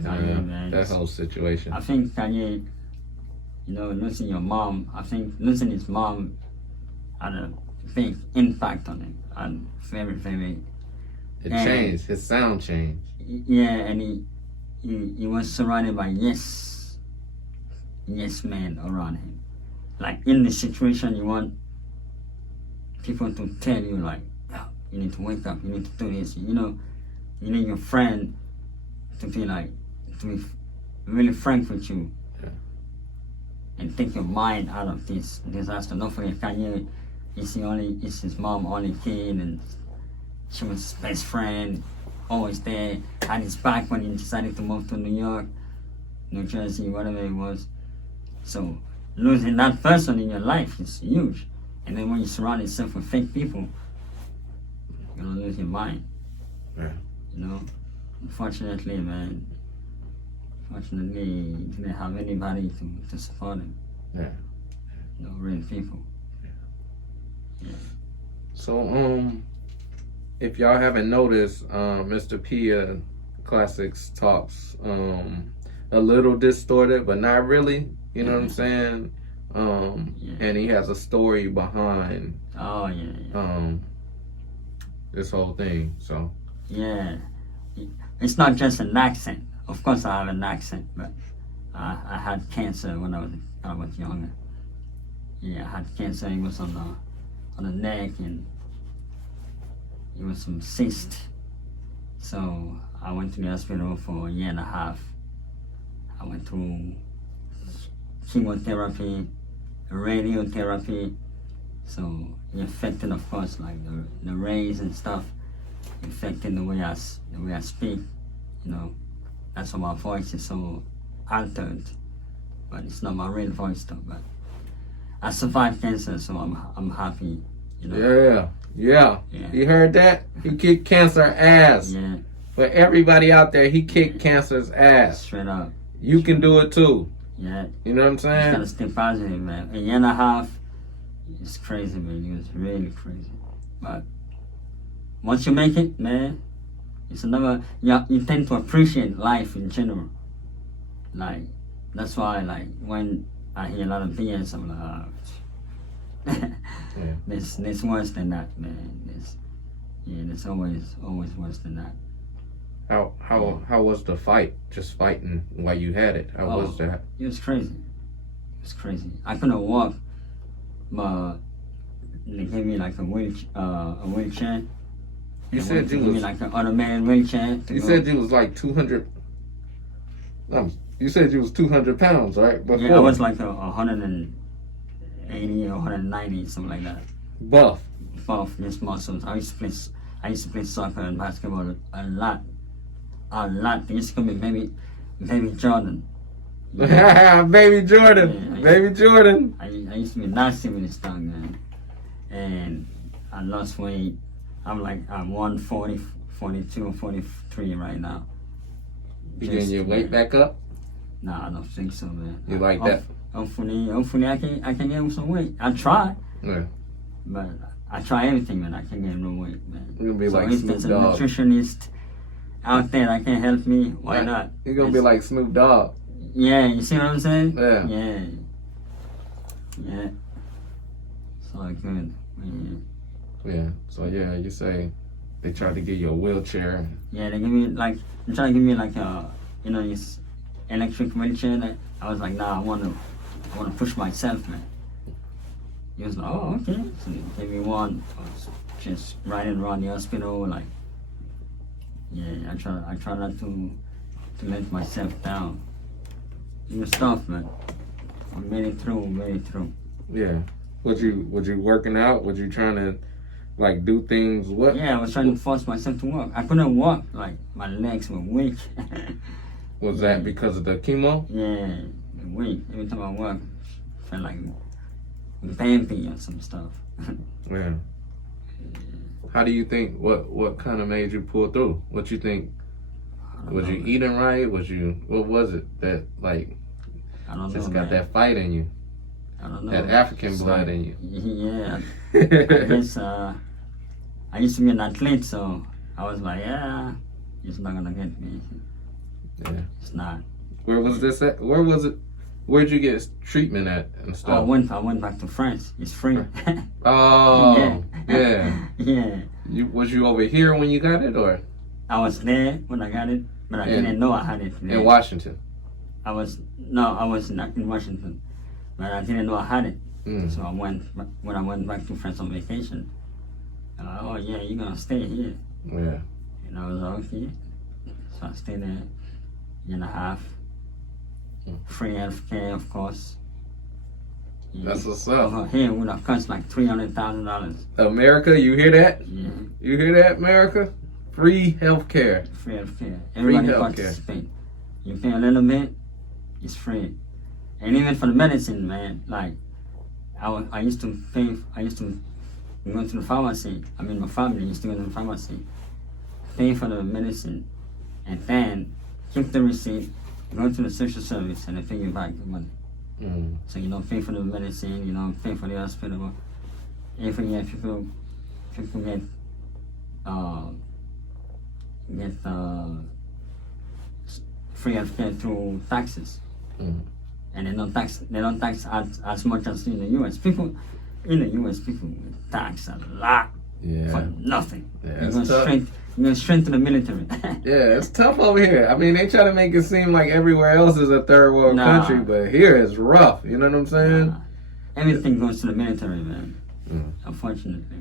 Kanye, man. that whole situation? I think Kanye, losing your mom. I think losing his mom had a big impact on him, and very, very. It changed. His sound changed. Yeah, and he was surrounded by yes men around him. Like in the situation, you want people to tell you like, oh, you need to wake up, you need to do this. You need your friend to be really frank with you. Yeah. And take your mind out of this disaster. Don't forget, Kanye is his mom only kid, and she was his best friend, always there, had his back when he decided to move to New York, New Jersey, whatever it was. So losing that person in your life is huge. And then when you surround yourself with fake people, you're gonna lose your mind. Yeah. Unfortunately, man. Fortunately, he didn't have anybody to support him. Yeah. No real people. Yeah. So, if y'all haven't noticed, Mr. P Classics talks a little distorted, but not really. You know what I'm saying? And he has a story behind. Oh yeah. This whole thing. So. Yeah. it's not just an accent. Of course, I have an accent, but I had cancer when I was younger. Yeah, I had cancer. It was on the neck, and it was some cyst. So I went to the hospital for a year and a half. I went through chemotherapy, radiotherapy. So it affected, of course, like the rays and stuff. It affected the way I speak. You know, that's why my voice is so altered. But it's not my real voice though. But I survived cancer, so I'm happy. You know. Yeah. You heard that? He kicked cancer ass. Yeah. For everybody out there, he kicked cancer's ass. Straight up. You can do it too. Yeah. You know what I'm You saying? gotta stay positive, man. A year and a half, it's crazy, man. It was really crazy. But once you make it, man, it's another. You tend to appreciate life in general. Like that's why, like when I hear a lot of BS, I'm like, Yeah. there's worse than that, man. There's always worse than that. How was the fight? Just fighting while you had it. How was that? It was crazy. I couldn't walk, but they gave me like a wheelchair. You They said you gave me was. like an automated wheelchair. You said you was like 200. You said you was 200 pounds, right? Before. Yeah, I was like 180 or 190, something like that. Buff. Buff, just muscles. I used to play soccer and basketball a lot. They used to call me baby Jordan. Baby Jordan. Yeah, Baby Jordan. I used to be nasty with this tongue, man. And I lost weight. I'm 140, 42, 43 right now. You getting your weight back up? Nah, I don't think so, man. You like that? Hopefully I can get some weight. I try, Yeah. but I try everything, man. I can't get no weight, man. You're gonna be So like if Snoop there's a Dogg. nutritionist out there that can help me, why Yeah. not? You're gonna be like Snoop Dogg. Yeah, you see what I'm saying? Yeah. Yeah. It's all good. Yeah. So yeah, you say they tried to give you a wheelchair. Yeah, they try to give me like this electric wheelchair. That I was like, nah, I wanna push myself, man. He was like, oh, okay. So they gave me one. I was just riding around the hospital, like, yeah. I try not to let myself down. It was tough, man. I made it through. Yeah. Was you working out? Was you trying to like do things? What? Yeah, I was trying to force myself to walk. I couldn't walk. Like my legs were weak. Was that because of the chemo? Yeah, weak. Every time I walk, I felt like vampy or some stuff. Yeah. How do you think? What kind of made you pull through? What you think? Was you eating right? What was it that like I don't know. just got man. that fight in you? I don't know. That African blood in you. Yeah. I guess I used to be an athlete, so I was like, yeah, it's not gonna get me. Yeah. It's not. Where was this at? Where was it? Where'd you get treatment at and stuff? I went back to France. It's free. Oh, yeah. Yeah. Was you over here when you got it, or I was there when I got it, but I didn't know I had it. There. in Washington? I was not in Washington, but I didn't know I had it. So when I went back to France on vacation, oh yeah, you're gonna stay here. Yeah. And I was like, okay. So I stayed there a year and a half. Free healthcare, of course. Yeah. That's what's up. Over here would have cost like $300,000. America, you hear that? Yeah. You hear that, America? Free healthcare. Free healthcare. Everybody healthcare. participate. You pay a little bit, it's free. And even for the medicine, man, like I used to go to the pharmacy. I mean, my family used to go to the pharmacy, pay for the medicine, and then keep the receipt, go to the social service, and they pay you back the money. So you don't pay for the medicine, you don't pay for the hospital. Every year, people get free healthcare through taxes. And they don't tax as much as in the U.S. People in the U.S. people tax a lot for nothing. Yeah, They it's go tough. You go straight to the military. Yeah, it's tough over here. I mean, they try to make it seem like everywhere else is a third world country, but here it's rough. You know what I'm saying? Everything goes to the military, man. Mm. Unfortunately.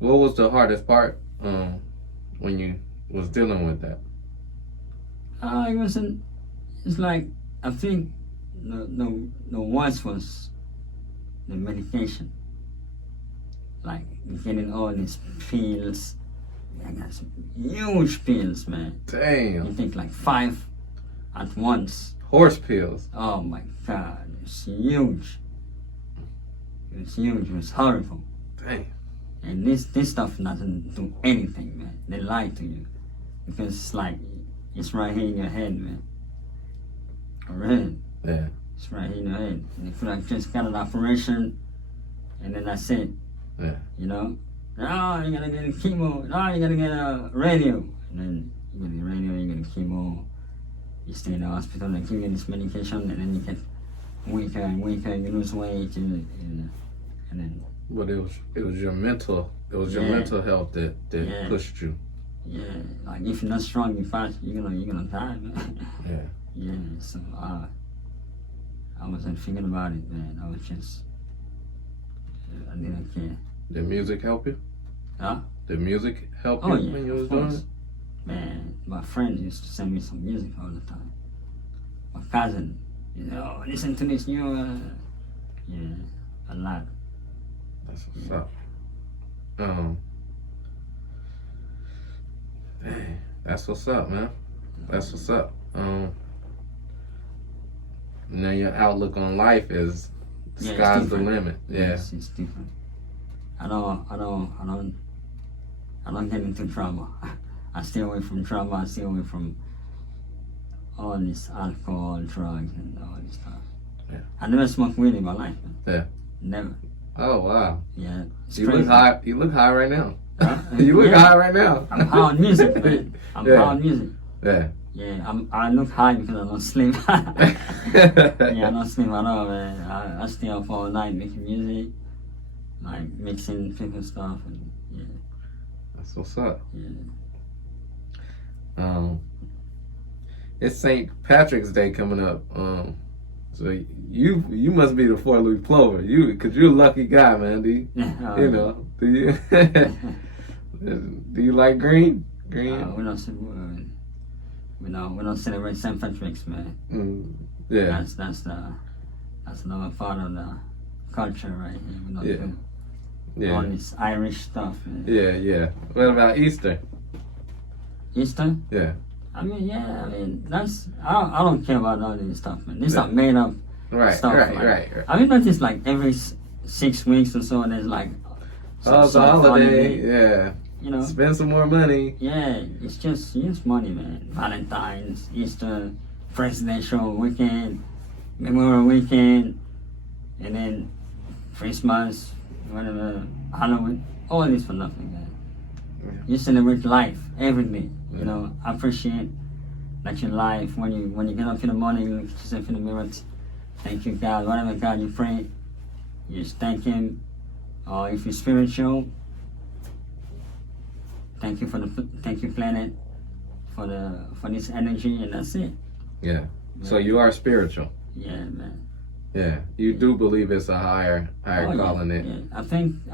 What was the hardest part when you was dealing with that? It wasn't. It's like I think the worst was the medication. Like getting all these pills. I got some huge pills, man. Damn. You take like 5 at once. Horse pills. Oh my God, it's huge. It was huge. It was horrible. Damn. And this stuff doesn't do anything, man. They lie to you because it's like it's right here in your head, man. Alright. Yeah. It's right here in your head. And if you like just got an operation, and then that's it. Yeah. You know. Oh, you gotta get a chemo. Oh, you gotta get a radio. And then you get the radio, you get a chemo. You stay in the hospital, they give you this medication, and then you get weaker and weaker. You lose weight, and then. But it was your mental your mental health that pushed you. Yeah, like if you're not strong, you're fast, you're gonna die, man. Yeah. Yeah. So I wasn't thinking about it, man. I was just I didn't care. Did music help you? Huh? Did music help you when you was doing it? Man, my friends used to send me some music all the time. My cousin, oh, listen to this new, yeah, a lot. That's what's up. Dang, that's what's up, man. That's what's up. Now your outlook on life is sky's the limit. Yeah, it's different. I don't get into trauma. I stay away from trauma. I stay away from all this alcohol, drugs, and all this stuff. Yeah. I never smoked weed in my life, man. Yeah. Never. Oh wow. Yeah. You look high. You look high right now. Huh? You look high right now. I'm high on music, man. I'm high on music. Yeah. Yeah. I look high because I don't sleep. Yeah, I don't sleep at all, man. I stay up all night making music, like mixing people's stuff, and yeah. That's what's up. Yeah. It's St. Patrick's Day coming up. So you must be the 4-leaf clover. Cause you're a lucky guy, man. Do you do you like green? Green? We don't celebrate St. Patrick's, man. Yeah. That's another part of the culture right here. We don't do all this Irish stuff, man. Yeah. What about Easter? Easter? Yeah. I mean that's I don't care about all this stuff, man. This not made up stuff. Right. I mean, not just like every 6 weeks or so. There's like it's a holiday. Yeah. You know. Spend some more money. Yeah, it's just money, man. Valentine's, Easter, presidential weekend, Memorial weekend, and then Christmas, whatever, Halloween. All this for nothing, man. Yeah. You celebrate life every day. You know, appreciate that your life. When you get up in the morning, you look at yourself in the mirror. Thank you, God. Whatever God you pray, you just thank Him. Or if you're spiritual, thank you planet for this energy, and that's it. Yeah. So you are spiritual. Yeah, man. Yeah. You do believe it's a higher calling it. Yeah. I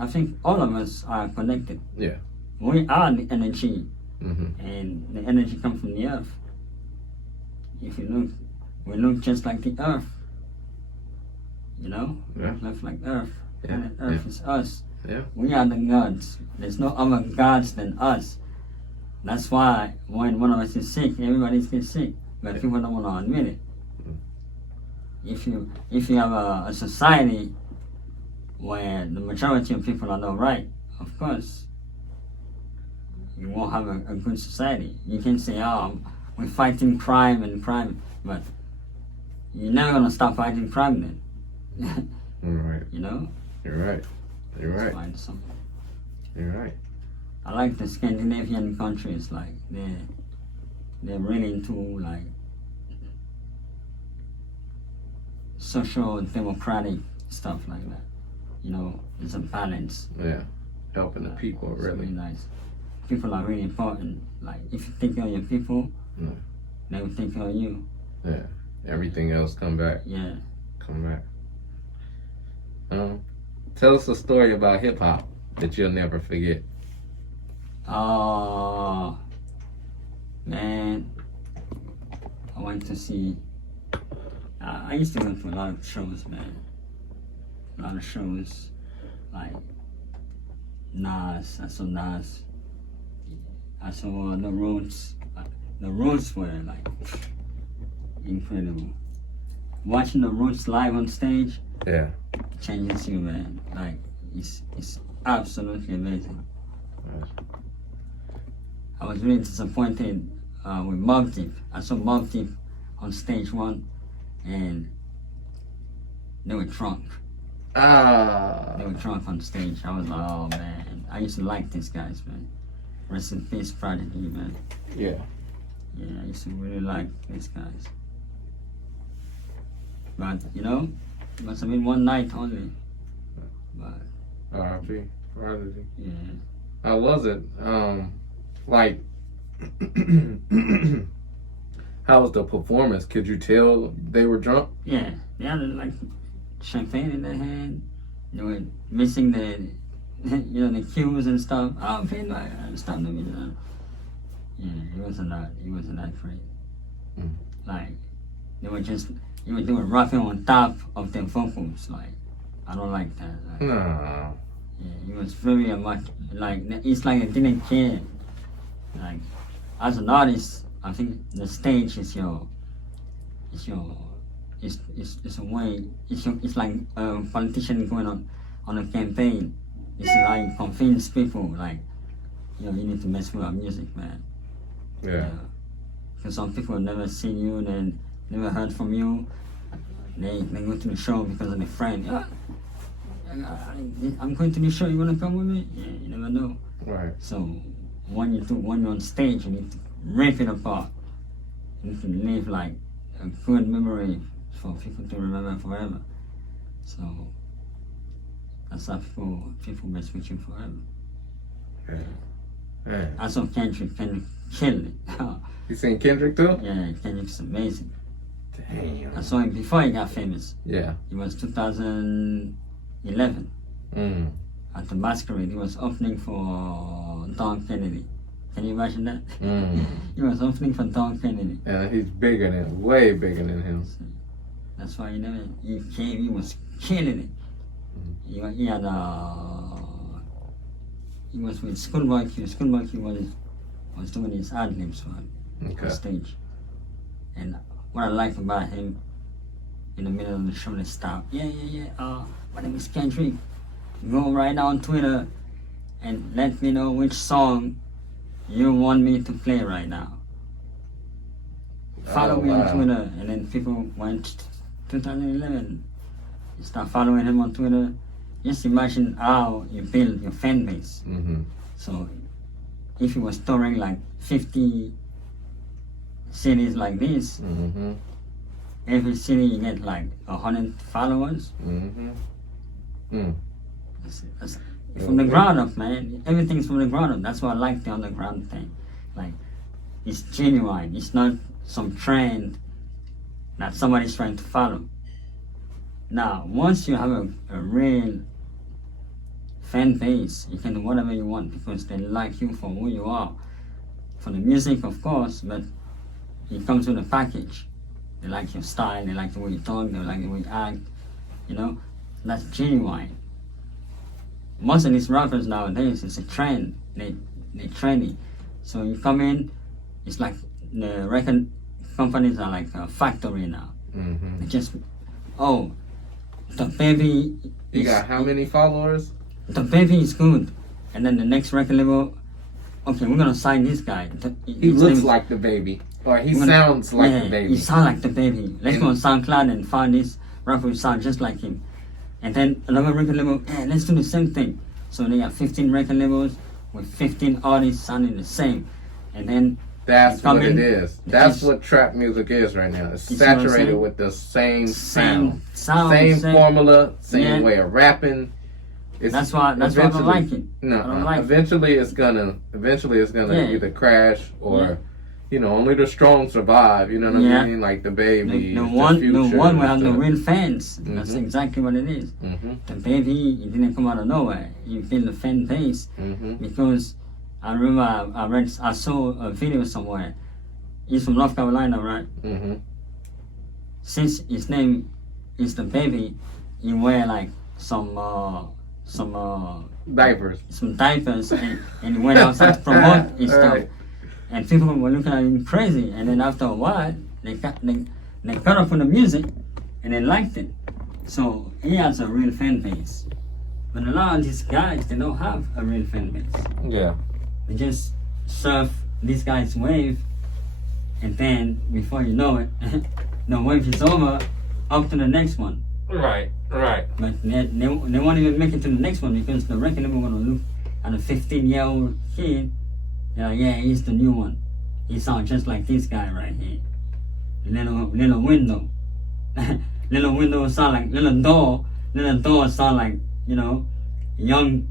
think all of us are connected. Yeah. We are the energy. Mm-hmm. And the energy comes from the earth. If you look, we look just like the earth. You know? Yeah. We look like earth. Yeah. And the earth is us. Yeah. We are the gods. There's no other gods than us. That's why when one of us is sick, everybody gets sick. But people don't want to admit it. If you have a society where the majority of people are not right, of course, you won't have a good society. You can say, oh, we're fighting crime, but you're never going to stop fighting crime then. Right. You know? You're right. Find something. You're right. I like the Scandinavian countries, like they're really into like social democratic stuff like that. You know, there's a balance. Yeah. helping the people, It's really. nice. People are really important. Like, if you think of your people, Mm. they will think of you. Yeah. Everything else come back. Yeah. Come back. Tell us a story about hip hop that you'll never forget. Oh, man. I went to see. I used to go to a lot of shows, man. A lot of shows. Like Nas. I saw Nas. I saw the Roots. The Roots were like incredible. Watching the Roots live on stage Yeah. changes you, man. Like it's absolutely amazing. Right. I was really disappointed with Mobb Deep. I saw Mobb Deep on stage one, and they were drunk. They were drunk on stage. I was like, oh man. I used to like these guys, man. Rest in peace, Prodigy, man. Yeah. Yeah, I used to really like these guys. But, you know, it must have been one night only. But, R.I.P. Prodigy. yeah. How was it? Like, how was the performance? Could you tell they were drunk? Yeah, they had like champagne in their hand. They were missing the, you know, the cues and stuff. Oh, pain my stop them, you know. Yeah, it wasn't that great. Mm. Like, they were rapping on top of their vocals. Like, I don't like that. Like, No. yeah, it was very much like it's like they didn't care. Like, as an artist, I think the stage is a way. It's like a politician going on a campaign. It's like convince people like, you know, you need to mess with our music, man. Yeah. Because some people have never seen you, they never heard from you. They go to the show because of their friend. Yeah, I'm going to the show. You wanna come with me? Yeah, you never know. Right. So when you're on stage, you need to rip it apart. You need to leave like a good memory for people to remember forever. So that's how people mess with you forever. Yeah. Yeah. I saw Kendrick kill it. You seen Kendrick too? Yeah, Kendrick's amazing. Damn. I saw him before he got famous. Yeah. It was 2011 at the Masquerade. He was opening for Don Kennedy. Can you imagine that? He was opening for Don Kennedy. Yeah, he's way bigger than him. So that's why he came. He was killing it. He had he was with Schoolboy Q. Schoolboy Q was doing his ad libs for him on stage. And what I like about him, in the middle of the show, they stop. Yeah. My name is Kendrick. Go right now on Twitter and let me know which song you want me to play right now. Follow me on Twitter. And then people went 2011. You start following him on Twitter. Just imagine how you build your fan base. Mm-hmm. So if he was touring like 50 cities like this, Mm-hmm. every city you get like 100 followers. Mm-hmm. Mm. That's from the ground up, man. Everything's from the ground up. That's why I like the underground thing. Like, it's genuine. It's not some trend that somebody's trying to follow. Now, once you have a real fan base, you can do whatever you want because they like you for who you are. For the music, of course, but it comes with a package. They like your style, they like the way you talk, they like the way you act, you know? That's genuine. Most of these rappers nowadays, it's a trend. They're trendy. So you come in, it's like the record companies are like a factory now. Mm-hmm. They just, oh, the baby. You got how many followers? The baby is good. And then the next record label, okay, we're gonna sign this guy. He looks like the baby. Or he sounds like the baby. He sounds like the baby. Let's go on SoundCloud and find this rapper who sounds just like him. And then another record label, let's do the same thing. So they have 15 record labels with 15 artists sounding the same. And then that's what it is. That's what trap music is right now. It's saturated with the same sound. Same formula, same way of rapping. It's, That's why I don't like it. No, I don't like it. eventually it's gonna Yeah. either crash or, Yeah. you know, only the strong survive. You know what Yeah. I mean? Like the baby, The one will have the real fans. That's Mhm. exactly what it is. Mm-hmm. The baby, it didn't come out of nowhere. You feel the fan base Mm-hmm. because I remember I saw a video somewhere. He's from North Carolina, right? Mm-hmm. Since his name is the baby, he wear like some Diapers. and he went outside to promote his stuff. Right. And people were looking at him crazy. And then after a while, they cut off from the music, and they liked it. So he has a real fan base. But a lot of these guys, they don't have a real fan base. Yeah. They just surf this guy's wave, and then before you know it, the wave is over, up to the next one. Right. Right. But they won't even make it to the next one because the record label gonna look at a 15-year-old kid. Yeah, he's the new one. He sounds just like this guy right here. Little window. Little window sound like little door sound like, you know, young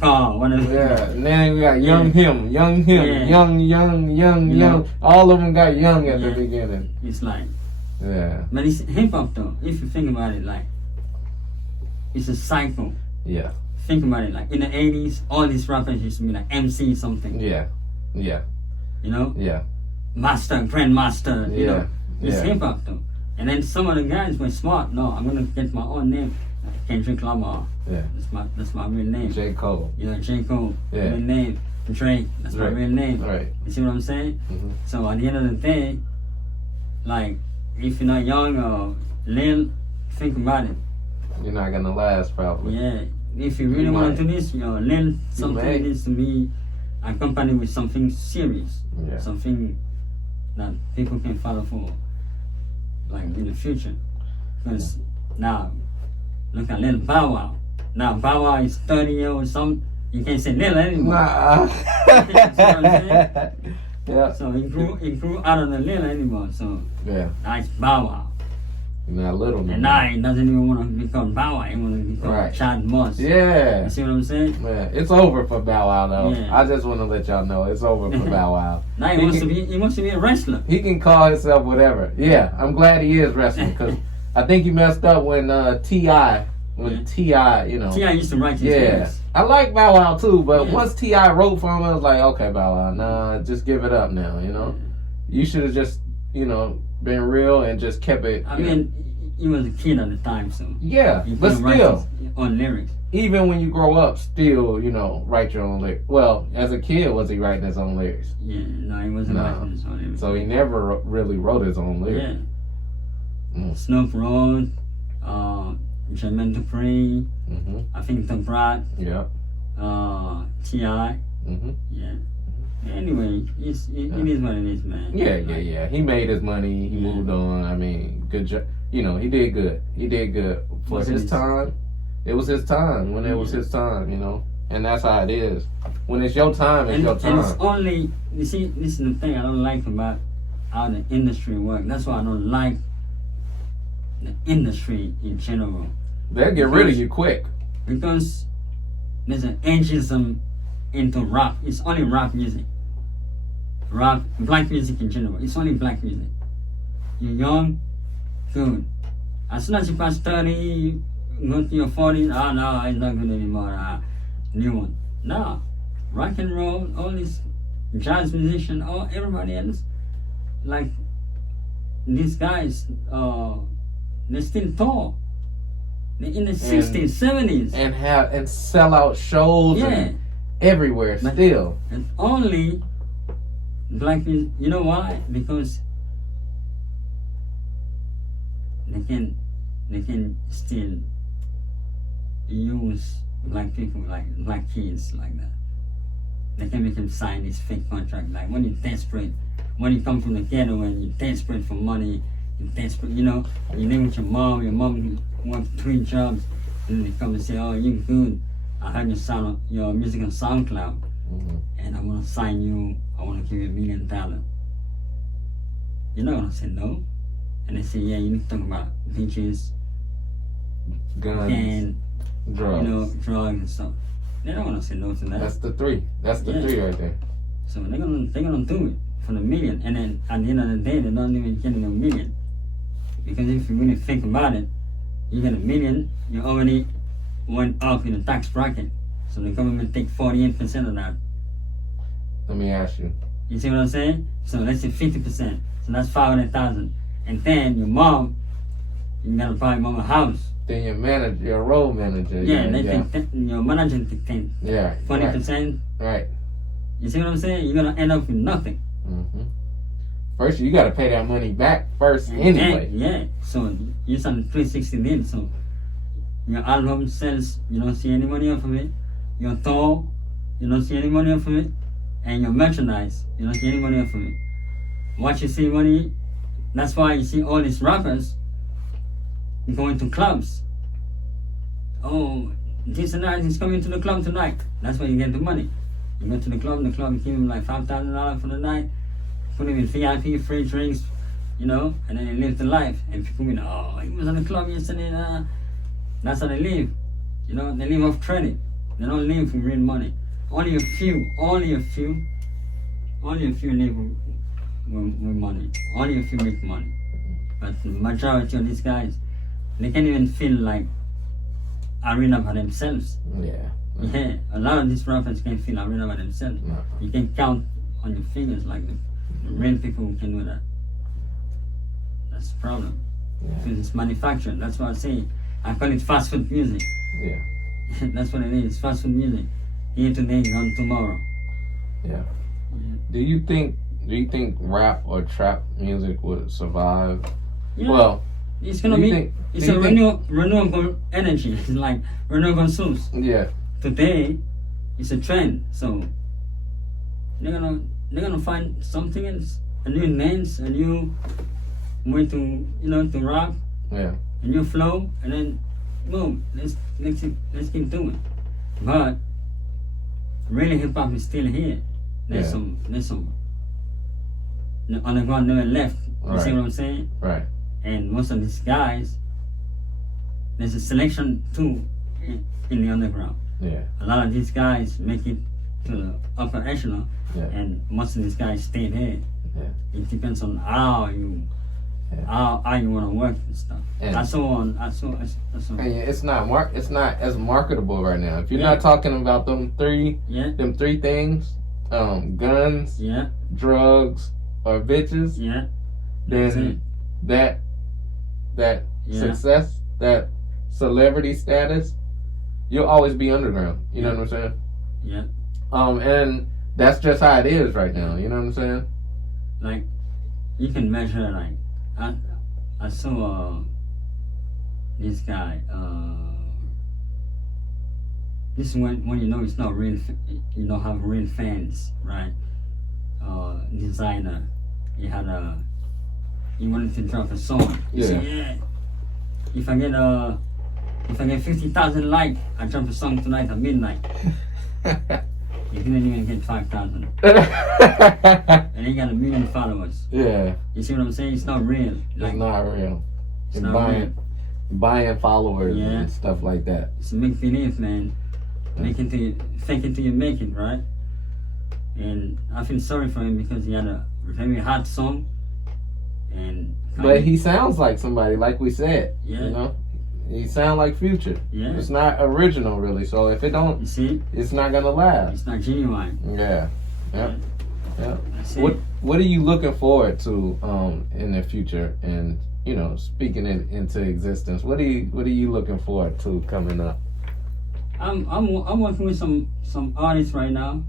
Carl, whatever. Yeah, and then we got young him, Yeah. young. All of them got young at the Yeah. beginning. It's like, Yeah. but it's hip hop though. If you think about it, like, it's a cycle. Yeah. Think about it, like in the 80s, all these rappers used to be like MC something, Yeah. Yeah. you know, Yeah. master, grandmaster, you Yeah. know. It's Yeah. hip hop though. And then some of the guys were smart. No, I'm gonna get my own name, like Kendrick Lamar. Yeah. That's my real name. J. Cole. You know, J. Cole, Yeah. real name. Drake, that's my Right. real name. Right. You see what I'm saying? Mhm. So at the end of the day, like, if you're not young or little, think about it. You're not gonna last, probably. Yeah, if you really You want might. to do this, learn something may. needs to be accompanied with something serious, Yeah. something that people can follow for, like in the future. Because now, look at Lil Bow Wow. Now Bow Wow is 30 years old. You can't say Lil anymore. Nah. See what I'm saying? Yeah. So he grew out of the Lil anymore. So Yeah. now it's Bow Wow. You're not little. no And more. now he doesn't even want to be called Bow Wow. He want to be called Right. Chad Moss. Yeah. You see what I'm saying? Man, it's over for Bow Wow though. Yeah. I just want to let y'all know it's over for Bow Wow. Now he wants to be a wrestler. He can call himself whatever. Yeah, I'm glad he is wrestling because I think he messed up when T.I. you know. T.I. used to write his Yeah, lyrics. I like Bow Wow too, but Yeah. once T.I. wrote for him, I was like, okay, Bow Wow, nah, just give it up now. You know, you should have just been real and just kept it. I mean, he was a kid at the time, so yeah, he but couldn't write still. his own lyrics. Even when you grow up, still, write your own lyrics. Well, as a kid, was he writing his own lyrics? Yeah, no, he wasn't No. writing his own lyrics. So he never really wrote his own lyrics. Yeah. Mm. Snoop Road, Jermaine Dupri, Mm-hmm. I think The Brat, Yeah. T.I. Mm-hmm. Yeah. Anyway, it is what it is, man. Yeah. He made his money. He Yeah. moved on. I mean, good job. He did good. He did good for Was his it- time. It was his time when it was Yeah. his time. And that's how it is. When it's your time, it's And your time. it's only, you see, this is the thing I don't like about how the industry works. That's why I don't like the industry in general. They'll get rid of you quick. Because there's an ageism into rap. It's only rap music. Rap, black music in general. It's only black music. You're young, good. As soon as you pass 30, you go to your 40s, no, it's not good anymore. New one. No. Rock and roll, all these jazz musicians, everybody else, like these guys, they still tour. They're in the 60s, 70s. And sell out shows Yeah. and everywhere But- still. And only black people, you know why? Because they can still use black people, like black kids, like that. They can make them sign this fake contract. Like when you're desperate, when you come from the ghetto and you're desperate for money, you're desperate, you live with your mom works 3 jobs, and they come and say, oh, you good. I heard your music on SoundCloud. Mm-hmm. And I want to sign you, I want to give you $1 million. You're not going to say no. And they say, yeah, you need to talk about bitches, Guns. and drugs. you know, drugs and stuff. They don't want to say no to that. That's the three. That's the Yeah. three right there. So they're gonna do it for the million, and then at the end of the day, they're not even getting a million. Because if you really think about it, you get a million, you already went up in the tax bracket. So the government take 48% of that. Let me ask you. You see what I'm saying? So let's say 50%. So that's 500,000. And then your mom, you gotta buy mom a house. Then your manager, your role manager. Yeah, they take your manager take 10, Yeah. 20%. Right. You see what I'm saying? You're gonna end up with nothing. Mm-hmm. First, you got to pay that money back first anyway. Yeah. So you sell 360 then. So your album sells, you don't see any money off of it. Your tour, you don't see any money off of it. And your merchandise, you don't see any money off of it. What you see money, that's why you see all these rappers going to clubs. Oh, this and that is coming to the club tonight. That's where you get the money. You go to the club you give him like $5,000 for the night, put him in VIP, free drinks, you know, and then he lives the life. And people go, oh, he was at the club yesterday. That's how they live. You know, they live off credit. They don't live with real money. Only a few live with money. Only a few make money. But the majority of these guys, they can't even feel like arena by themselves. Yeah. Yeah, a lot of these rappers can't feel arena by themselves. No. You can count on your fingers like the real people who can do that. That's the problem. Yeah. Because it's manufactured. That's what I say. I call it fast food music. Yeah. That's what it is. Fast food music. Here today, gone tomorrow. Yeah. Do you think rap or trap music would survive? Yeah. Well, it's gonna do you be. think- It's do a you think- renewable energy. It's like renewable source. yeah. Today, it's a trend. So they're gonna find something else, a new dance, a new way to to rap, Yeah. a new flow, and then boom, let's keep doing. But really, hip hop is still here. There's Yeah. some the underground never left. You see Right. what I'm saying? Right. And most of these guys, there's a selection too in the underground. Yeah. A lot of these guys make it to the upper echelon, Yeah. and most of these guys stay there. Yeah. It depends on how you want to work and stuff. And- I saw. And it's not as marketable right now. If you're Yeah. not talking about them three things, guns, Yeah, drugs, or bitches, yeah. That's it. then that Yeah. success, that celebrity status, you'll always be underground. You know Yeah. what I'm saying? Yeah. And that's just how it is right now. You know what I'm saying? Like you can measure. Like I saw this guy. This is when you know it's not real. You don't have real fans, right? Designer. He wanted to drop a song. He said, yeah. If I get 50,000 likes, I drop a song tonight at midnight. He didn't even get 5,000, and he got 1 million followers. Yeah, You see what I'm saying? It's not real. it's not real. It's You're not real. buying followers Yeah. and stuff like that. It's make believe, man. Fake it till you make it, right? And I feel sorry for him because he had a very hot song, and But he sounds like somebody, like we said. Yeah. You know, he sound like Future. Yeah. It's not original, really. So if it don't, you see, it's not gonna last. it's not genuine. Yeah. Yep. Yep. That's it. What are you looking forward to in the future? And speaking it into existence. What are you looking forward to coming up? I'm working with some artists right now.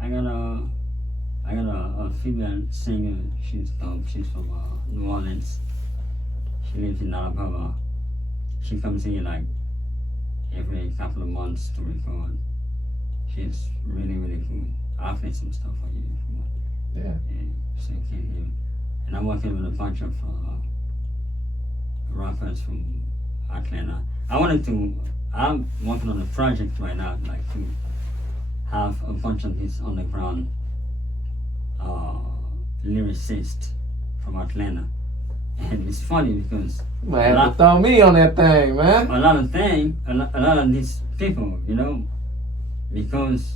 I got a female singer. She's dope. She's from New Orleans. She lives in Alabama. She comes here like every couple of months to record. She's really good. I'll play some stuff for you if you want. Yeah. So you can hear. And I'm working with a bunch of rappers from Atlanta. I'm working on a project right now, like to have a bunch of these underground lyricists from Atlanta And it's funny because Man, have to throw me on that thing, man. a lot of these people, you know, because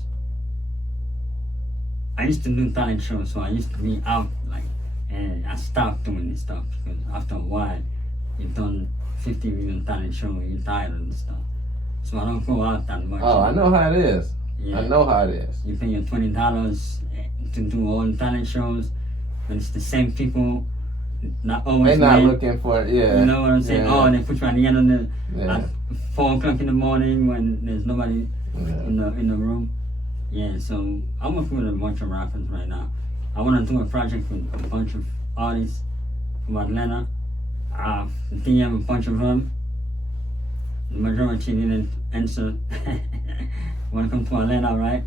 I used to do talent shows, so I used to be out like, and I stopped doing this stuff because after a while, you've done 50 million talent show, you're tired of this stuff. So I don't go out that much. Oh, I know how it is. Yeah. I know how it is. You pay your $20 to do all the talent shows, but it's the same people. Not always. They're not made. looking for it. Yeah. You know what I'm saying? Yeah. Oh, they put you at the end of the Yeah. at 4:00 in the morning when there's nobody Yeah. in the room. Yeah, so I'm working with a bunch of rappers right now. I want to do a project with a bunch of artists from Atlanta. DM a bunch of them. The majority didn't answer. Want to come to Atlanta, right?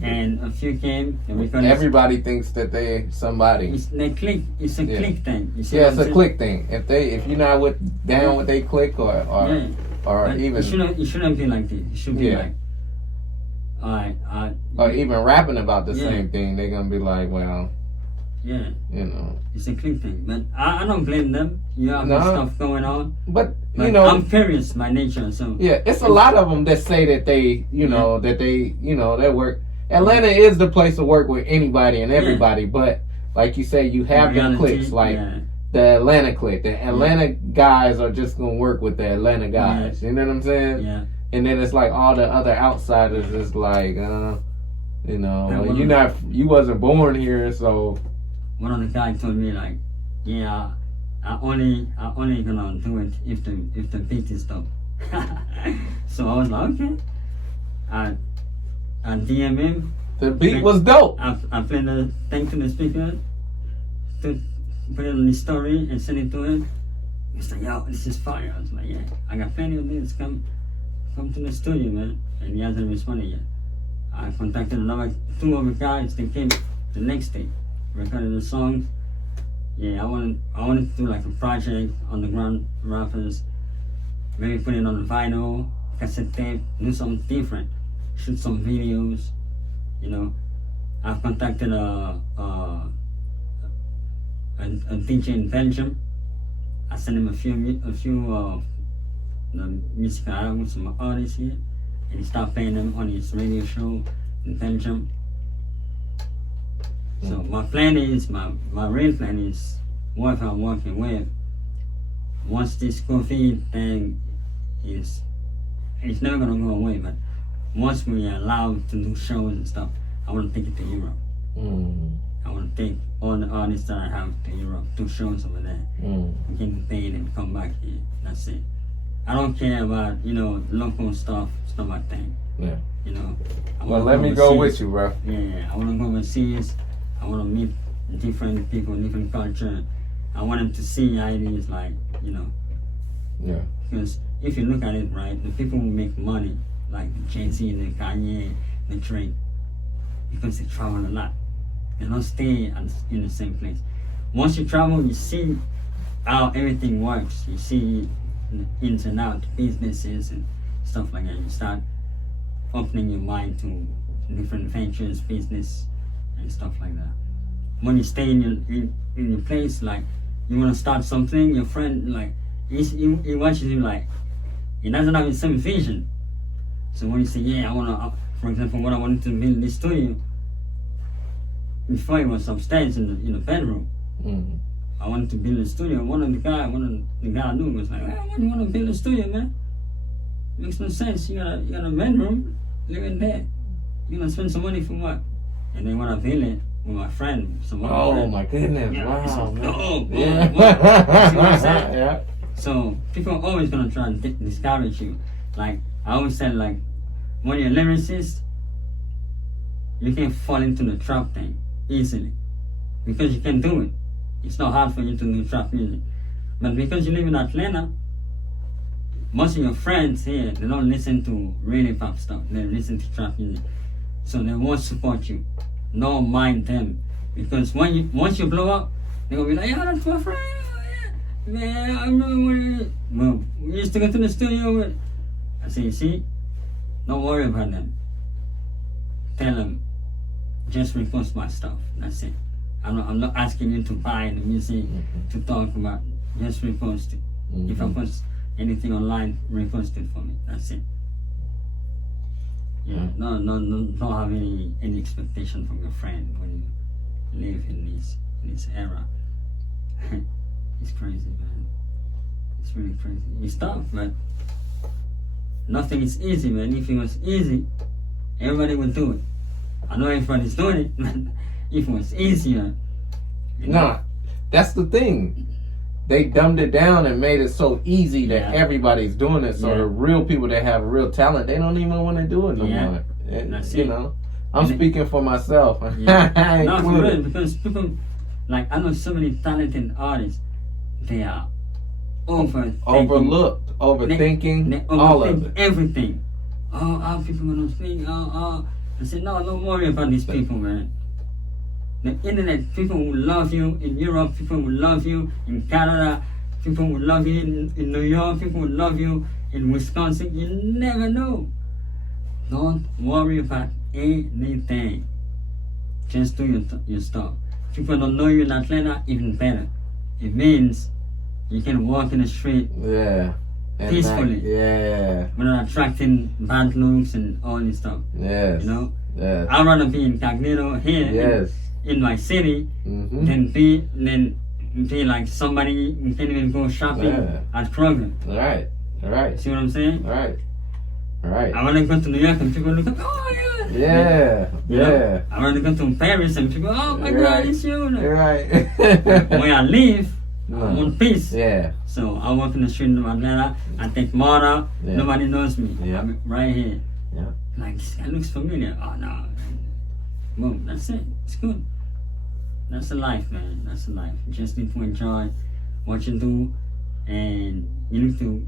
And a few came. And we got Everybody thinks that they somebody. they click. It's a Yeah. click thing. You see Yeah, what it's I'm a saying? click thing. If you're not down with they click or Yeah. But even it shouldn't be like this. It should be Yeah. like, alright, or even rapping about the Yeah. same thing, they're gonna be like, well, yeah, you know. it's a click thing. But I don't blame them. You have No. stuff going on. But But you know, I'm curious by nature, so yeah, it's a lot of them that say that they, you know, that they, you know, they work. Atlanta is the place to work with anybody and everybody, but like you say, you have them reality, clicks, like yeah. the Atlanta click. The Atlanta guys are just gonna work with the Atlanta guys. You know what I'm saying? Yeah. And then it's like all the other outsiders is like, you know, Yeah, well, you wasn't born here, so One of the guys told me like, yeah, I only gonna do it if the beat is dope. So I was like, okay. I DM him. the beat was dope. I played the thing to the speaker to put it on the story and send it to him. He's like, yo, this is fire. I was like, yeah, I got plenty of this. Come to the studio, man. And he hasn't responded yet. I contacted two other guys. They came the next day, recorded the songs. Yeah, I wanted to do like a project, underground rappers. Maybe put it on vinyl, cassette tape, do something different, shoot some videos. You know, I've contacted a DJ in Belgium. I sent him a few music albums from artists here, and he started playing them on his radio show in Belgium. So my plan is, my real plan is, whoever I'm working with, once this COVID thing it's never gonna go away, but once we are allowed to do shows and stuff, I want to take it to Europe. I want to take all the artists that I have to Europe, do shows over there. We can paid and come back here. That's it. I don't care about, you know, local stuff. It's not my thing. Yeah. You know. Well, let me go with you, bro. Yeah, I want to go overseas. I want to meet different people, different culture. I want them to see how it is like, you know. Yeah. Because if you look at it, right, the people who make money, like Jay-Z, the Kanye, the Drake, because they travel a lot. They don't stay in the same place. Once you travel, you see how everything works. You see the ins and outs, businesses and stuff like that. You start opening your mind to different ventures, business, and stuff like that. When you stay in your place, like you want to start something, your friend like he watches you like he doesn't have the same vision. So when you say, yeah, I want to, for example, when I wanted to build this studio, before it was upstairs in the bedroom. I wanted to build a studio. One of the guy I knew was like, why do you want to build a studio, man? Makes no sense. You got a bedroom, live in there. You gonna spend some money for what? And then when I built it with my friend, My goodness! Yeah, Wow, like, man. yeah. See what I'm saying? Yeah. So people are always gonna try and discourage you. Like I always said, like when you're a lyricist, you can fall into the trap thing easily because you can do it. It's not hard for you to do trap music. But because you live in Atlanta, most of your friends here, they don't listen to really pop stuff. They listen to trap music. So they won't support you. Don't mind them. Because once you blow up, they're going to be like, yeah, that's my friend. Oh, yeah. Man, I remember when we used to go to the studio with... I say, see? Don't worry about them. Tell them, just repost my stuff. That's it. I'm not asking you to buy the music, to talk about just repost it. If I post anything online, repost it for me. That's it. Yeah, no, don't have any expectation from your friend when you live in this era. It's crazy, man. It's really crazy. It's tough, but nothing is easy, man. If it was easy, everybody would do it. I know everybody's doing it, but if it was easier, Nah, that's the thing. They dumbed it down and made it so easy that everybody's doing it. So the real people that have real talent, they don't even want to do it no more. That's you it. know, I'm speaking for myself. Yeah. No, for real, because people, like, I know so many talented artists, they are overthinking, they all of overthink it. everything. Oh, how people gonna think? I said, no, don't worry about these people, man. The internet, people will love you in Europe, people will love you in Canada, people will love you in New York, people will love you in Wisconsin. You never know. Don't worry about anything. Just do your stuff. People don't know you in Atlanta, even better. It means you can walk in the street peacefully. Without attracting bad looks and all this stuff. Yes. You know? Yes. I'd rather be incognito here in my city than be like somebody who can't even go shopping at Kroger. Right. See what I'm saying? Right. I want to go to New York and people look like, oh yeah. Yeah. I want to go to Paris and people, oh my God, it's you. Right. Where I live, I want peace. Yeah. So I walk in the street in Atlanta, I take water, nobody knows me. I'm right here. Yeah. Like, this guy looks familiar. Oh no. Boom, that's it. It's good. That's the life, man. That's the life. You just need to enjoy what you do, and you need to,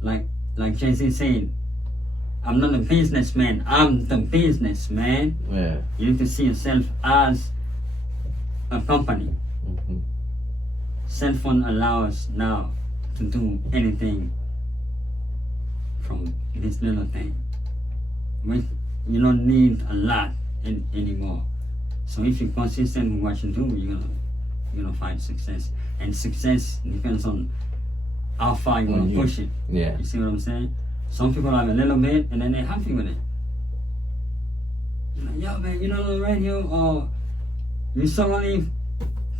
like Jay-Z said, I'm not a businessman, I'm the businessman. Yeah. You need to see yourself as a company. Cell phone allows now to do anything from this little thing. You don't need a lot anymore. So if you're consistent with what you do, you're gonna find success. And success depends on how far you're gonna push it. Yeah. You see what I'm saying? Some people have a little bit and then they're happy with it. You're like, yo man, you're not on the radio, or you saw only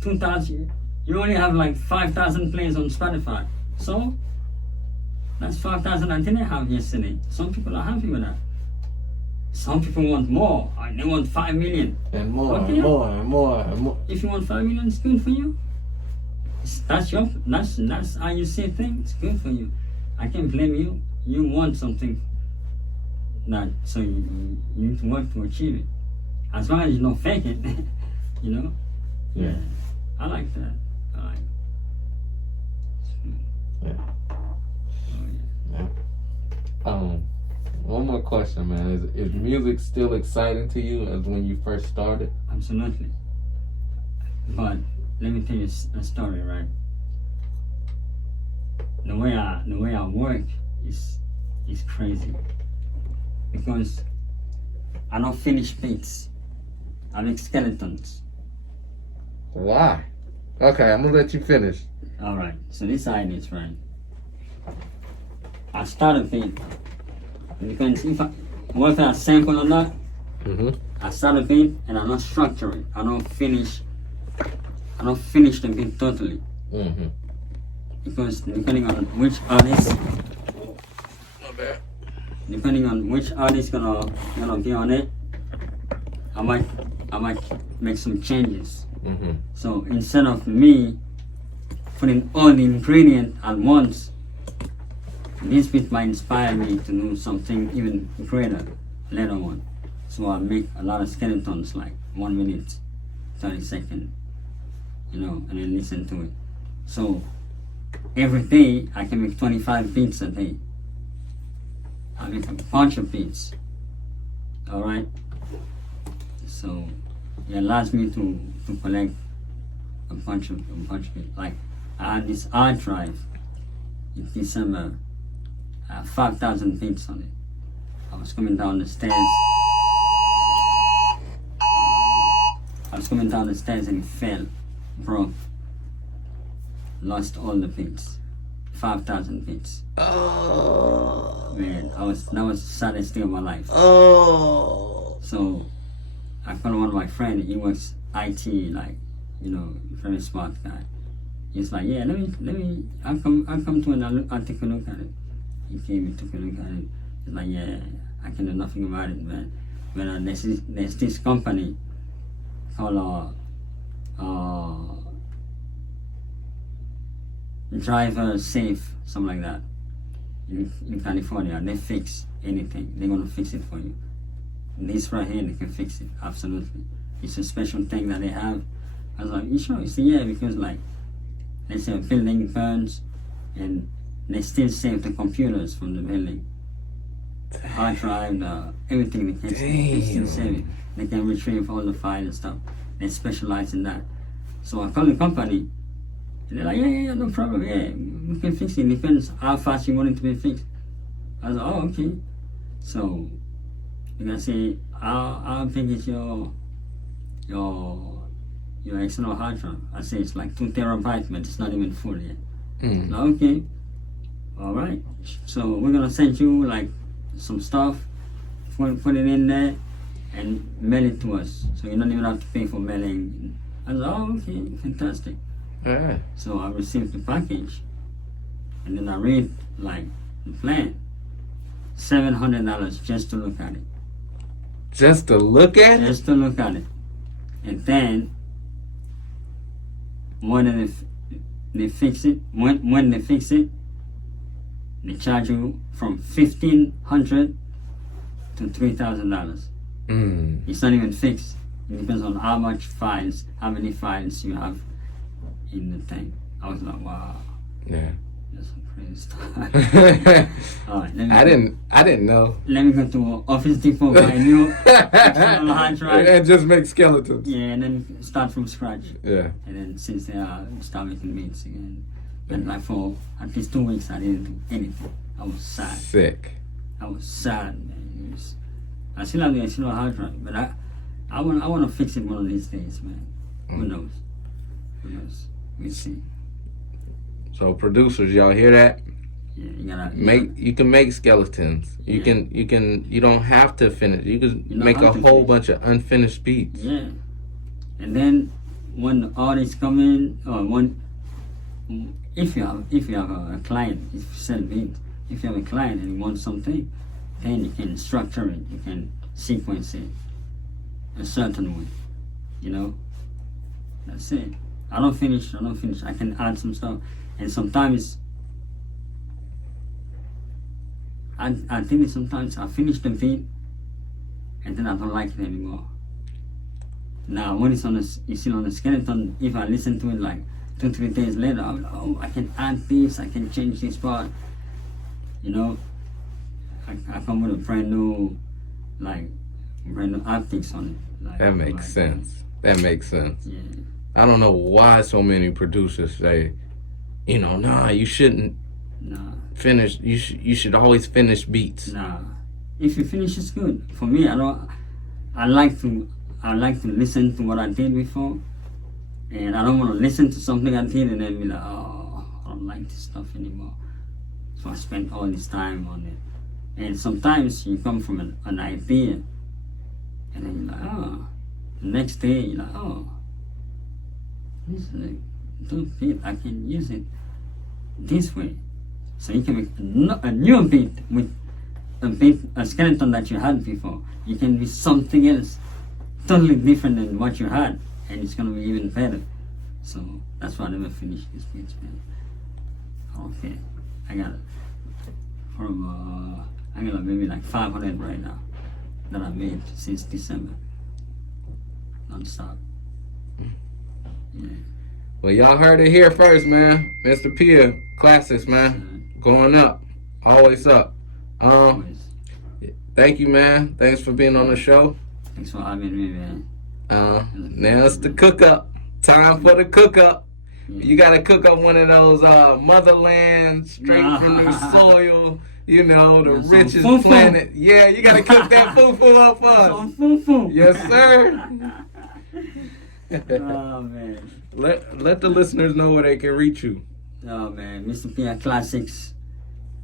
2,000, you only have like 5,000 plays on Spotify. So that's 5,000 I didn't have yesterday. Some people are happy with that. Some people want more, and they want 5 million. And more, okay. and more, and more, and more. If you want 5 million, it's good for you. That's how you see things. It's good for you. I can't blame you. You want something, so you need to work to achieve it. As long as you don't fake it, you know. Yeah. I like that. I like it. Yeah. Oh, yeah. One more question, man. Is music still exciting to you as when you first started? Absolutely. But let me tell you a story, right? The way I work is crazy, because I don't finish beats. I make skeletons. Why? Okay, I'm gonna let you finish. All right. So this how it is, right? I start a beat. It depends if I whether I sample or not. I start a beat and I don't structure it. I don't finish the beat totally. Because depending on which artist, gonna be on it, I might make some changes. So instead of me putting all the ingredients at once, this beat might inspire me to do something even greater later on. So I make a lot of skeletons, like 1 minute, 30 seconds, and then listen to it. So every day I can make 25 beats a day. I make a bunch of beats. Alright? So it allows me to collect a bunch of beats. Like I had this hard drive in December. 5,000 beats on it. I was coming down the stairs. and it fell, broke. lost all the pins, 5,000 pins. Oh. Man, that was the saddest day of my life. Oh. So I called one of my friends. He was IT, like, very smart guy. He's like, yeah, let me. I'll come to and I'll take a look at it. He came and took a look at it. He's like, yeah, I can do nothing about it, man. But there's this company called Driver Safe, something like that, in California. They fix anything. They're gonna fix it for you. This right here, they can fix it. Absolutely. It's a special thing that they have. I was like, you sure? He said, yeah, because like, let's say a building burns and they still save the computers from the building. Hard drive, everything, they can still save it. They can retrieve all the files and stuff. They specialize in that. So I called the company and they're like, yeah, no problem, yeah, we can fix it. Depends how fast you want it to be fixed. I was like, oh, okay. So you're gonna say, how big is your external hard drive? I say it's like 2 terabytes, but it's not even full yet. Like, okay, all right. So we're gonna send you like some stuff, put it in there, and mail it to us. So you don't even have to pay for mailing. I was like, oh, okay, fantastic. Yeah. So I received the package, and then I read like the plan. $700 just to look at it. Just to look at it? Just to look at it. And then when they fix it, when they fix it, they charge you from $1,500 to $3,000. It's not even fixed. It depends on how many files you have in the thing. I was like, wow. Yeah. That's some crazy stuff. All right, I didn't know. Let me go to Office Depot, buy a new hard drive. And just make skeletons. Yeah, and then start from scratch. Yeah. And then since then, I start making beats again. And like for at least 2 weeks, I didn't do anything. I was sad. Sick. I was sad, man. I still have the hard drive, but I want to fix it one of these days, man. Who knows? We'll see. So producers, y'all hear that? Yeah, you gotta you can make skeletons. You don't have to finish. You can make a whole bunch of unfinished beats. Yeah. And then when the artists come in, or if you have a client, if you sell beats, if you have a client and you want something, then you can structure it, you can sequence it a certain way. That's it. I don't finish. I can add some stuff. And sometimes I think sometimes I finish the beat and then I don't like it anymore. Now when it's on the skeleton, if I listen to it like 2-3 days later, I'm like, oh, I can add this, I can change this part. I come with a brand new optics on it. That makes sense. That makes sense. Yeah. I don't know why so many producers say, nah, you shouldn't finish. You should always finish beats. Nah, if you finish, it's good. For me, I like to listen to what I did before, and I don't want to listen to something I did and then be like, oh, I don't like this stuff anymore. So I spent all this time on it. And sometimes you come from an idea, and then you're like, oh, the next day you're like, oh, this is a good beat. I can use it this way. So you can make a new beat with a skeleton that you had before. You can be something else, totally different than what you had, and it's gonna be even better. So that's why I never finished this beats, man. Okay, I got maybe like 500 right now that I made since December, non-stop. Yeah. Well, y'all heard it here first, man. Mr. Pia, classics, man. Going up, always up. Always. Thank you, man. Thanks for being on the show. Thanks for having me, man. Now it's the cook up. Time for the cook up. Yeah. You gotta cook up one of those motherland, straight from the soil. The richest planet. Yeah, you gotta cook that foo-foo up for us. Some foo-foo. Yes, sir. Oh, man. Let the listeners know where they can reach you. Oh man, Mr. P Classics,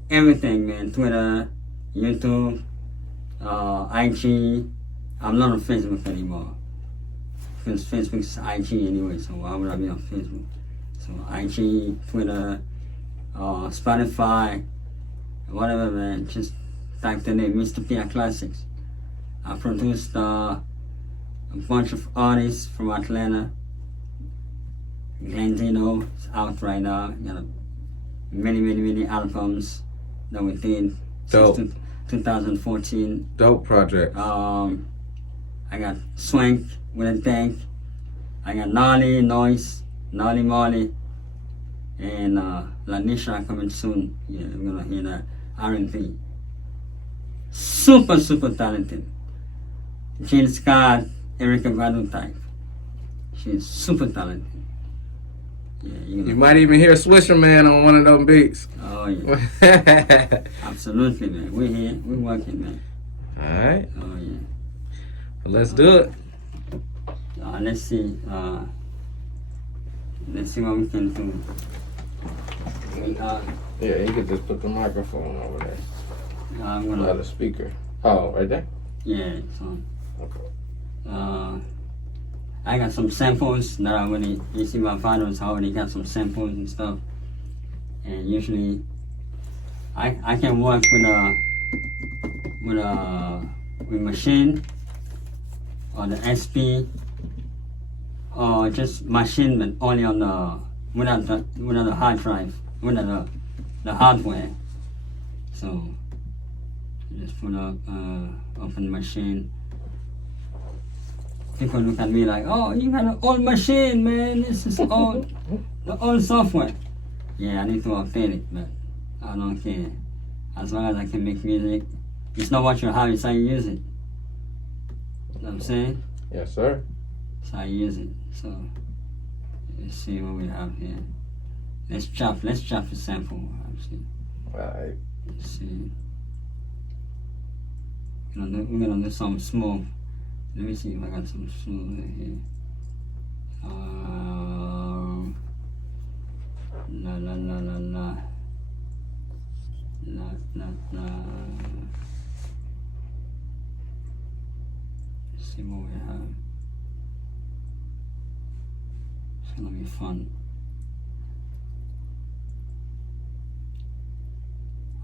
everything, man. Twitter, YouTube, IG. I'm not on Facebook anymore because Facebook is IG anyway. So why would I be on Facebook? So IG, Twitter, Spotify, whatever, man. Just type the name Mr. P Classics. I produced a bunch of artists from Atlanta. Glendino is out right now. Got many albums that we did since 2014. Dope project. I got Swank with a Tank. I got Gnarly Noise, Gnarly Molly, and Lanisha coming soon. Yeah, we're gonna hear that R&B. Super talented. Jill Scott, Erica Badu type. She's super talented. Yeah, you might even hear Swisher Man on one of them beats. Oh yeah. Absolutely, man. We're here. We're working, man. Alright. Oh yeah. Well, let's do it. Let's see. Let's see what we can do. Yeah, you could just put the microphone over there. I'm gonna. Not a speaker. Oh, right there? Yeah, so. Okay. I got some samples that I already, you see my videos, I already got some samples and stuff. And usually, I can work with machine, or the SP, or just machine, but only on without the hard drive, without the hardware. So, just put up, open machine. People look at me like, oh, you got an old machine, man. This is old, the old software. Yeah, I need to update it, but I don't care. As long as I can make music, it's not what you have, it's how you use it. You know what I'm saying? Yes, sir. It's how you use it. So, let's see what we have here. Let's chop the sample, actually. Alright. Let's see. We're gonna do some smooth. Let me see if I got some smooth here. Let's see what we have. It's gonna be fun.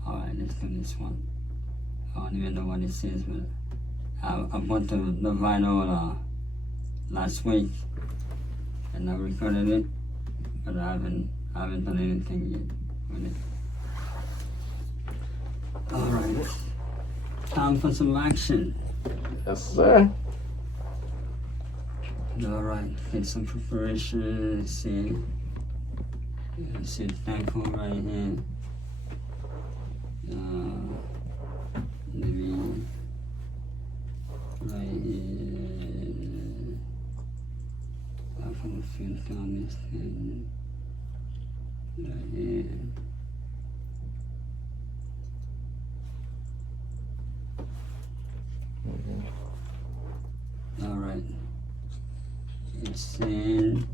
Alright, let's do this one. I don't even know what it says, but I bought the vinyl last week, and I recorded it, but I haven't done anything yet with it. All right, time for some action. Yes, sir. All right, get some preparation. Let's see. Let's see the thankful right here. Maybe. Right here, I'm gonna filter on this thing. Right here. Alright. It's in.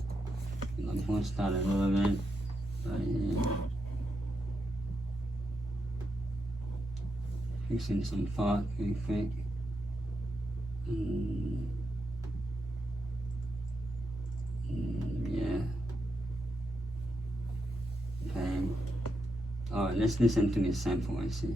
I'm gonna start a little bit. Right here. Fixing some thought really quick. Yeah. Okay. Alright, let's listen to this sample and see.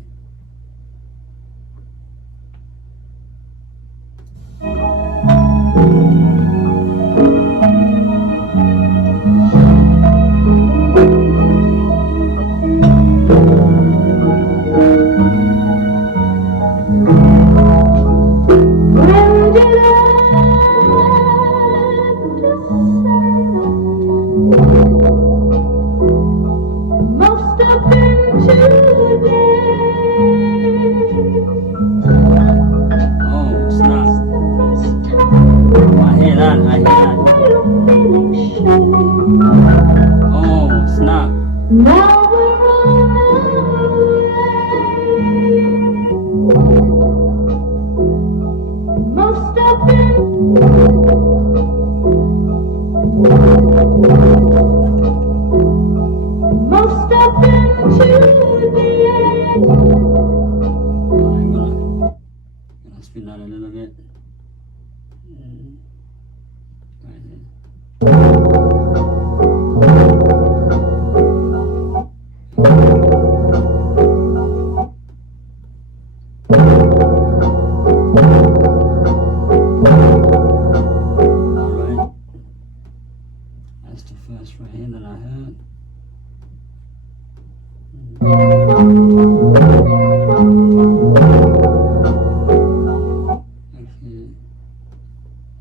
Okay.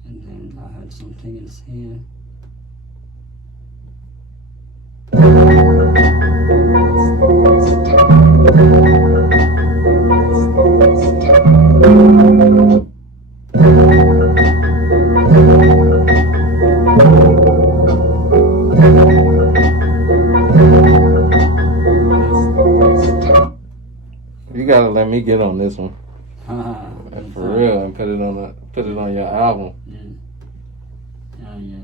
And then I had something else here. You gotta let me get on this one. Haha. For real, and put it on your album. Yeah. Oh yeah.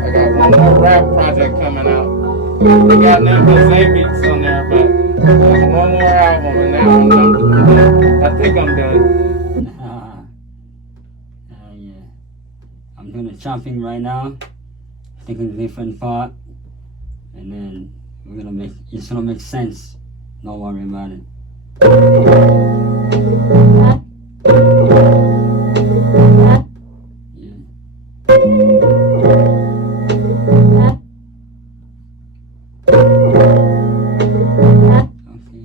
I got one more rap project coming out. We got nothing but Zay beats on there, but there's one more album, and that one I'm done. I think I'm done. Yeah. I'm doing the chopping right now. Taking a different part, and then it's gonna make sense. Don't worry about it. Yeah. Okay.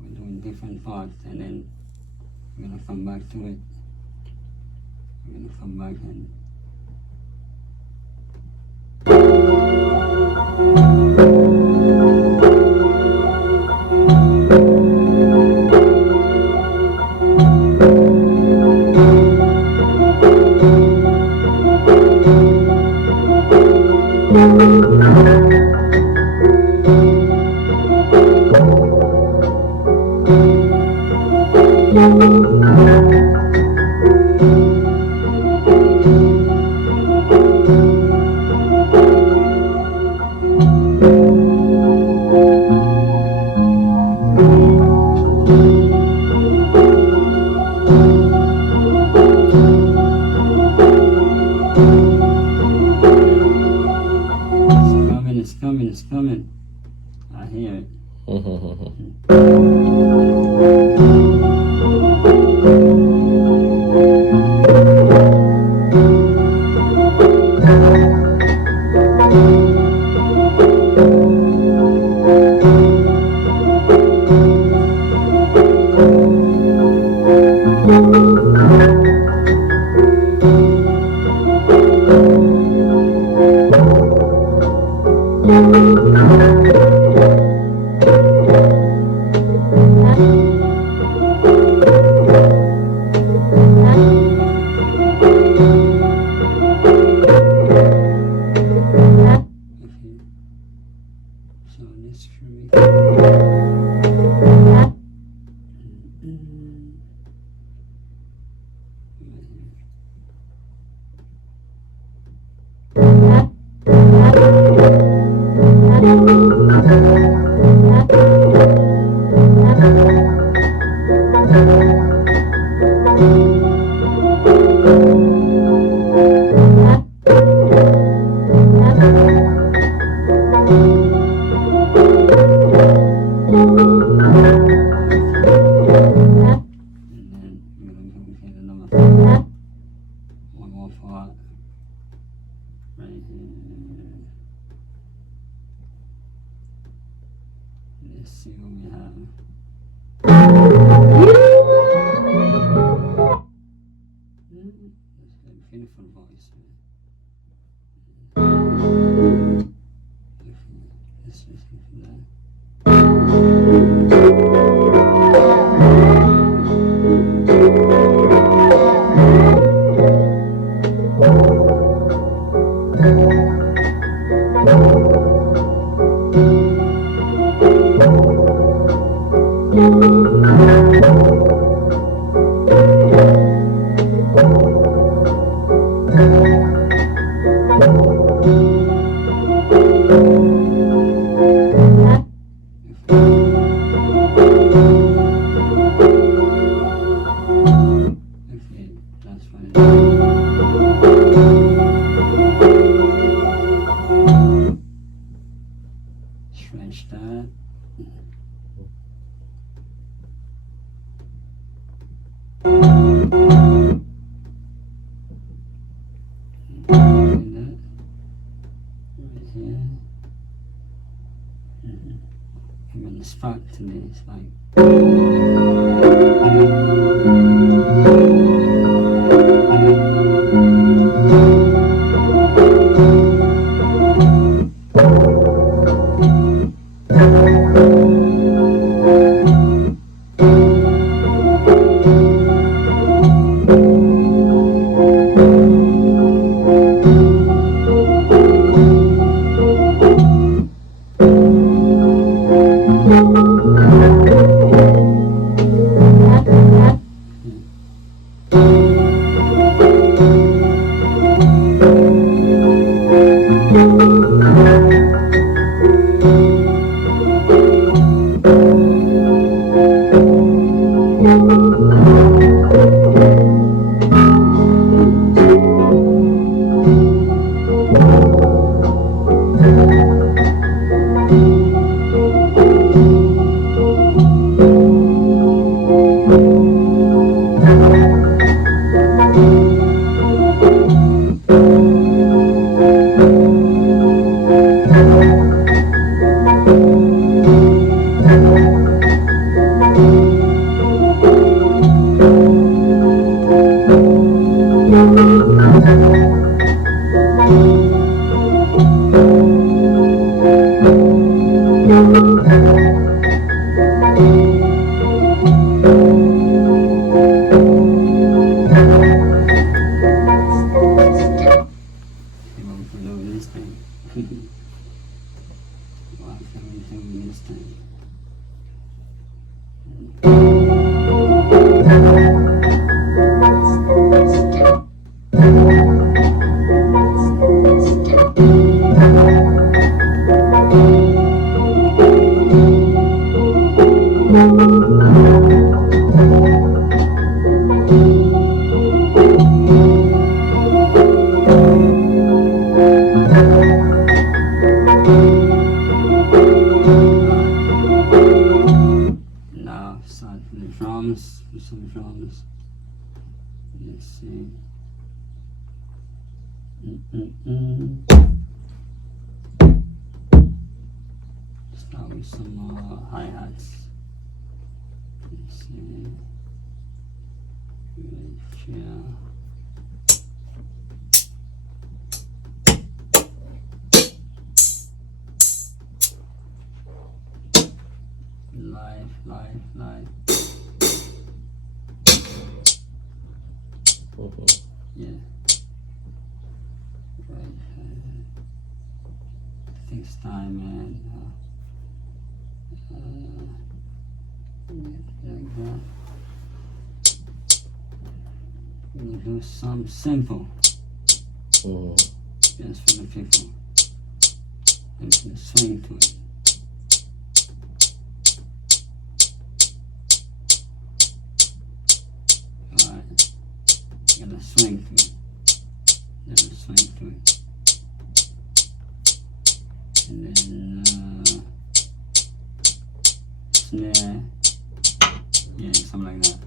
We're doing different parts, and then we're gonna come back to it. We're gonna come back and it's coming. I hear it. So this for me. One more part right here. Let's see what we have. That's a beautiful voice. Let's listen to that. I'm in the spot today. It's like this thing. Why can't we do this thing? Now start with the drums, with some drums. Let's see. Start with some hi-hats. Let's see. Yeah. Live. Yeah. Right. Takes time, man. Like that. We'll do some simple. Just for the people. And can swing to it. Gotta swing to it. Gotta swing to it. And then snare. Yeah, something like that.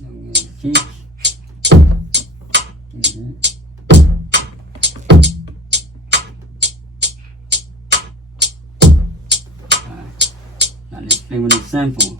Then we're gonna kick. Now let's play with the sample.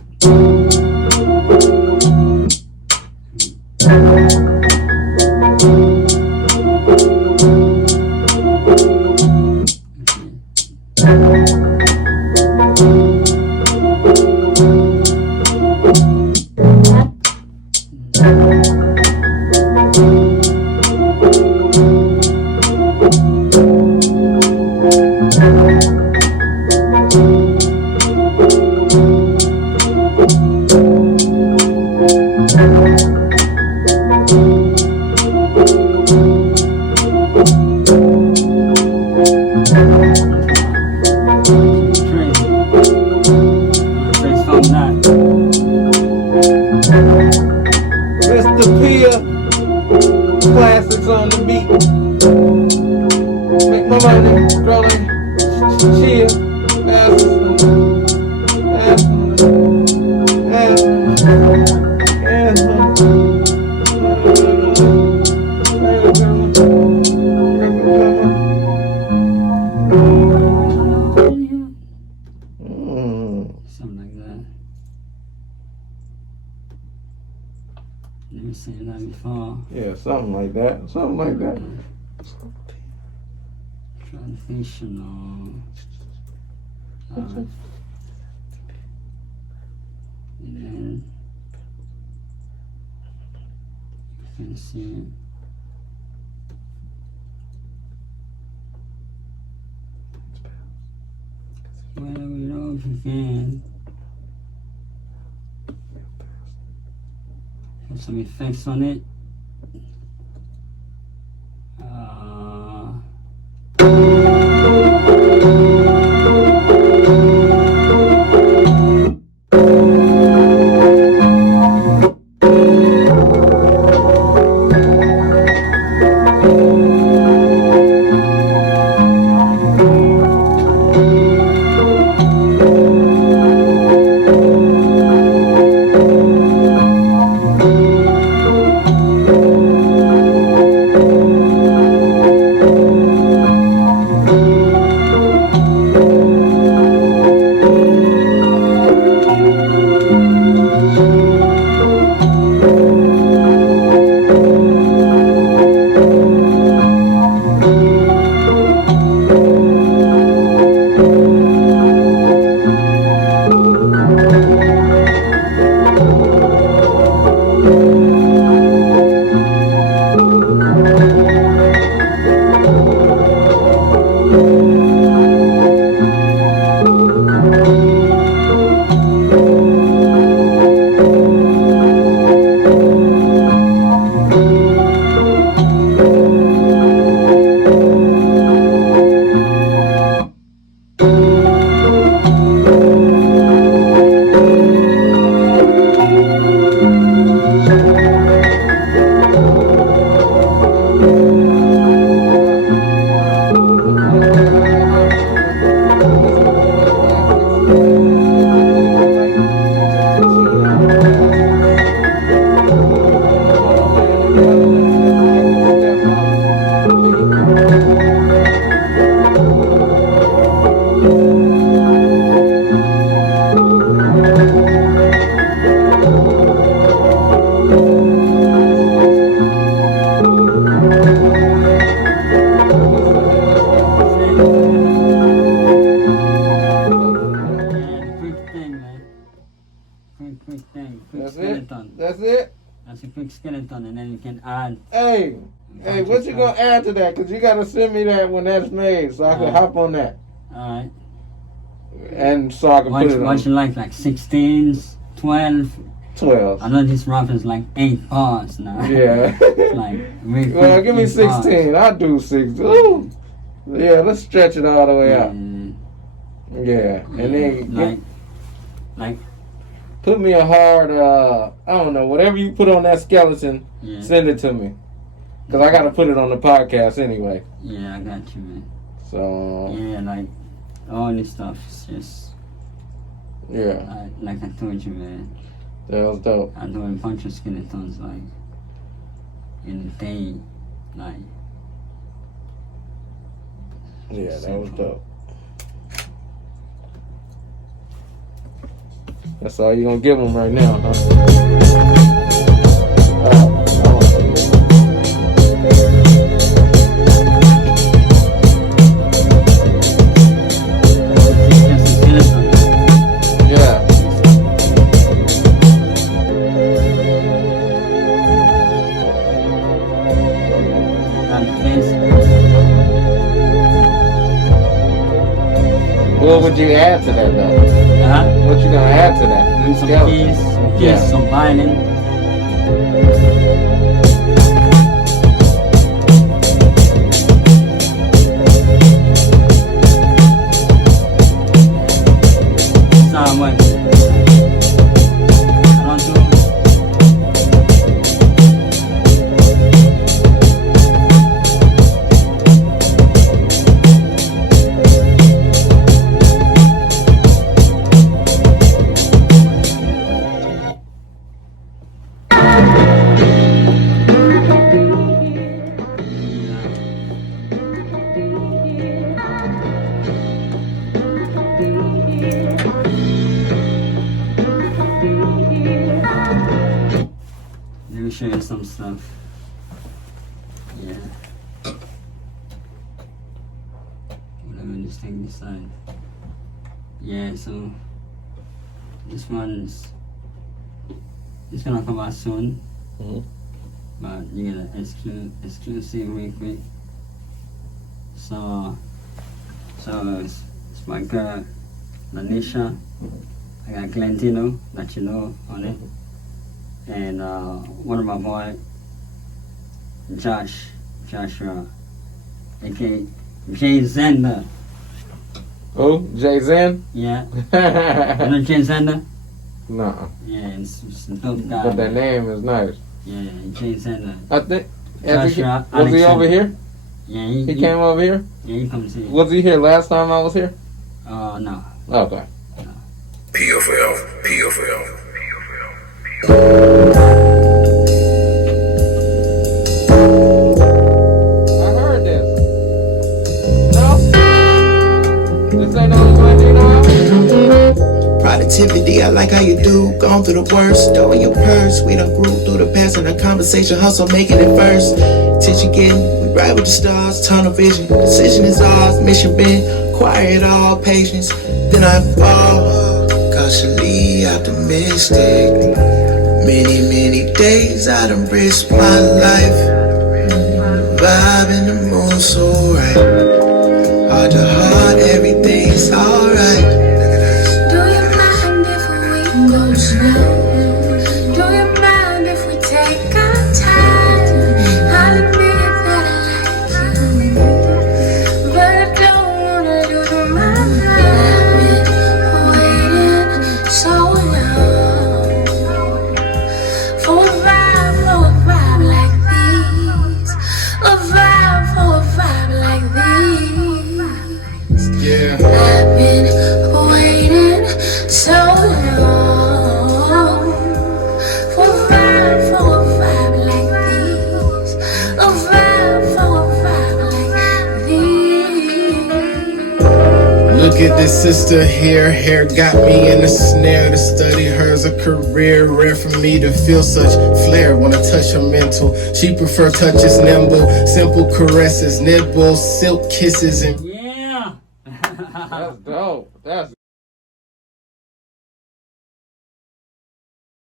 seen that before. Yeah, something like that. Something like that. Traditional. And then you can see well, we know if you can put some effects on it. That's it? That's a quick skeleton, and then you can add. Hey, what you gonna add to that? Because you gotta send me that when that's made so I can hop on that. Alright. And so I can put it on. What you like 16s, 12? 12. I know this rap is like 8 parts now. Yeah. Well, give me 16. I'll do 6. Ooh. Yeah, let's stretch it all the way out. Yeah. And then put me a hard, I don't know, whatever you put on that skeleton, send it to me. Because I got to put it on the podcast anyway. Yeah, I got you, man. So. Yeah, all this stuff is just. Yeah. Like I told you, man. That was dope. I'm doing a bunch of skeletons, in a day, Yeah, that was dope. That's all you're gonna give them right now, huh? What would you add to that, though? What you gonna add to that? Some keys, some violin. some stuff. Yeah. Whatever this thing decide. Yeah, so this one's it's gonna come out soon. Mhm. But you get an exclusive real quick. So it's my girl Lanisha. I got Glentino that you know on it. And one of my boy Joshua, aka Jay Zender. Oh, Jay Zen? Yeah. You know Jay Zender? Nuh-uh. Yeah, it's a dope guy. But that name is nice. Yeah, Jay Zender. I think. Joshua Was he over here? Yeah, He came over here? Yeah, he comes here. Was he here last time I was here? No. Okay. PFL. I heard this. No? This ain't on Glendino? Productivity, I like how you do. Gone through the worst, though in your purse. We done grew through the past and the conversation. Hustle, making it first. Attention getting, we ride with the stars. Tunnel vision, decision is ours. Mission been, quiet all patience. Then I fall, cautiously optimistic. Many days I done risked my life. Vibing the moon so right. Heart to heart, everything's alright. Do you mind if we go slow? Do you mind if we take our time? I'll admit that I like you, but I don't wanna lose my mind. Waiting so long for a vibe like these. A vibe like these. Yeah. I've been waiting so long for a vibe like these. A vibe like these. Look at this sister here, hair got me in a snare. To study her's a career, rare for me to feel such flair. Wanna touch her mental, she prefer touches nimble. Simple caresses, nibbles, silk kisses and Yeah. That's dope. That's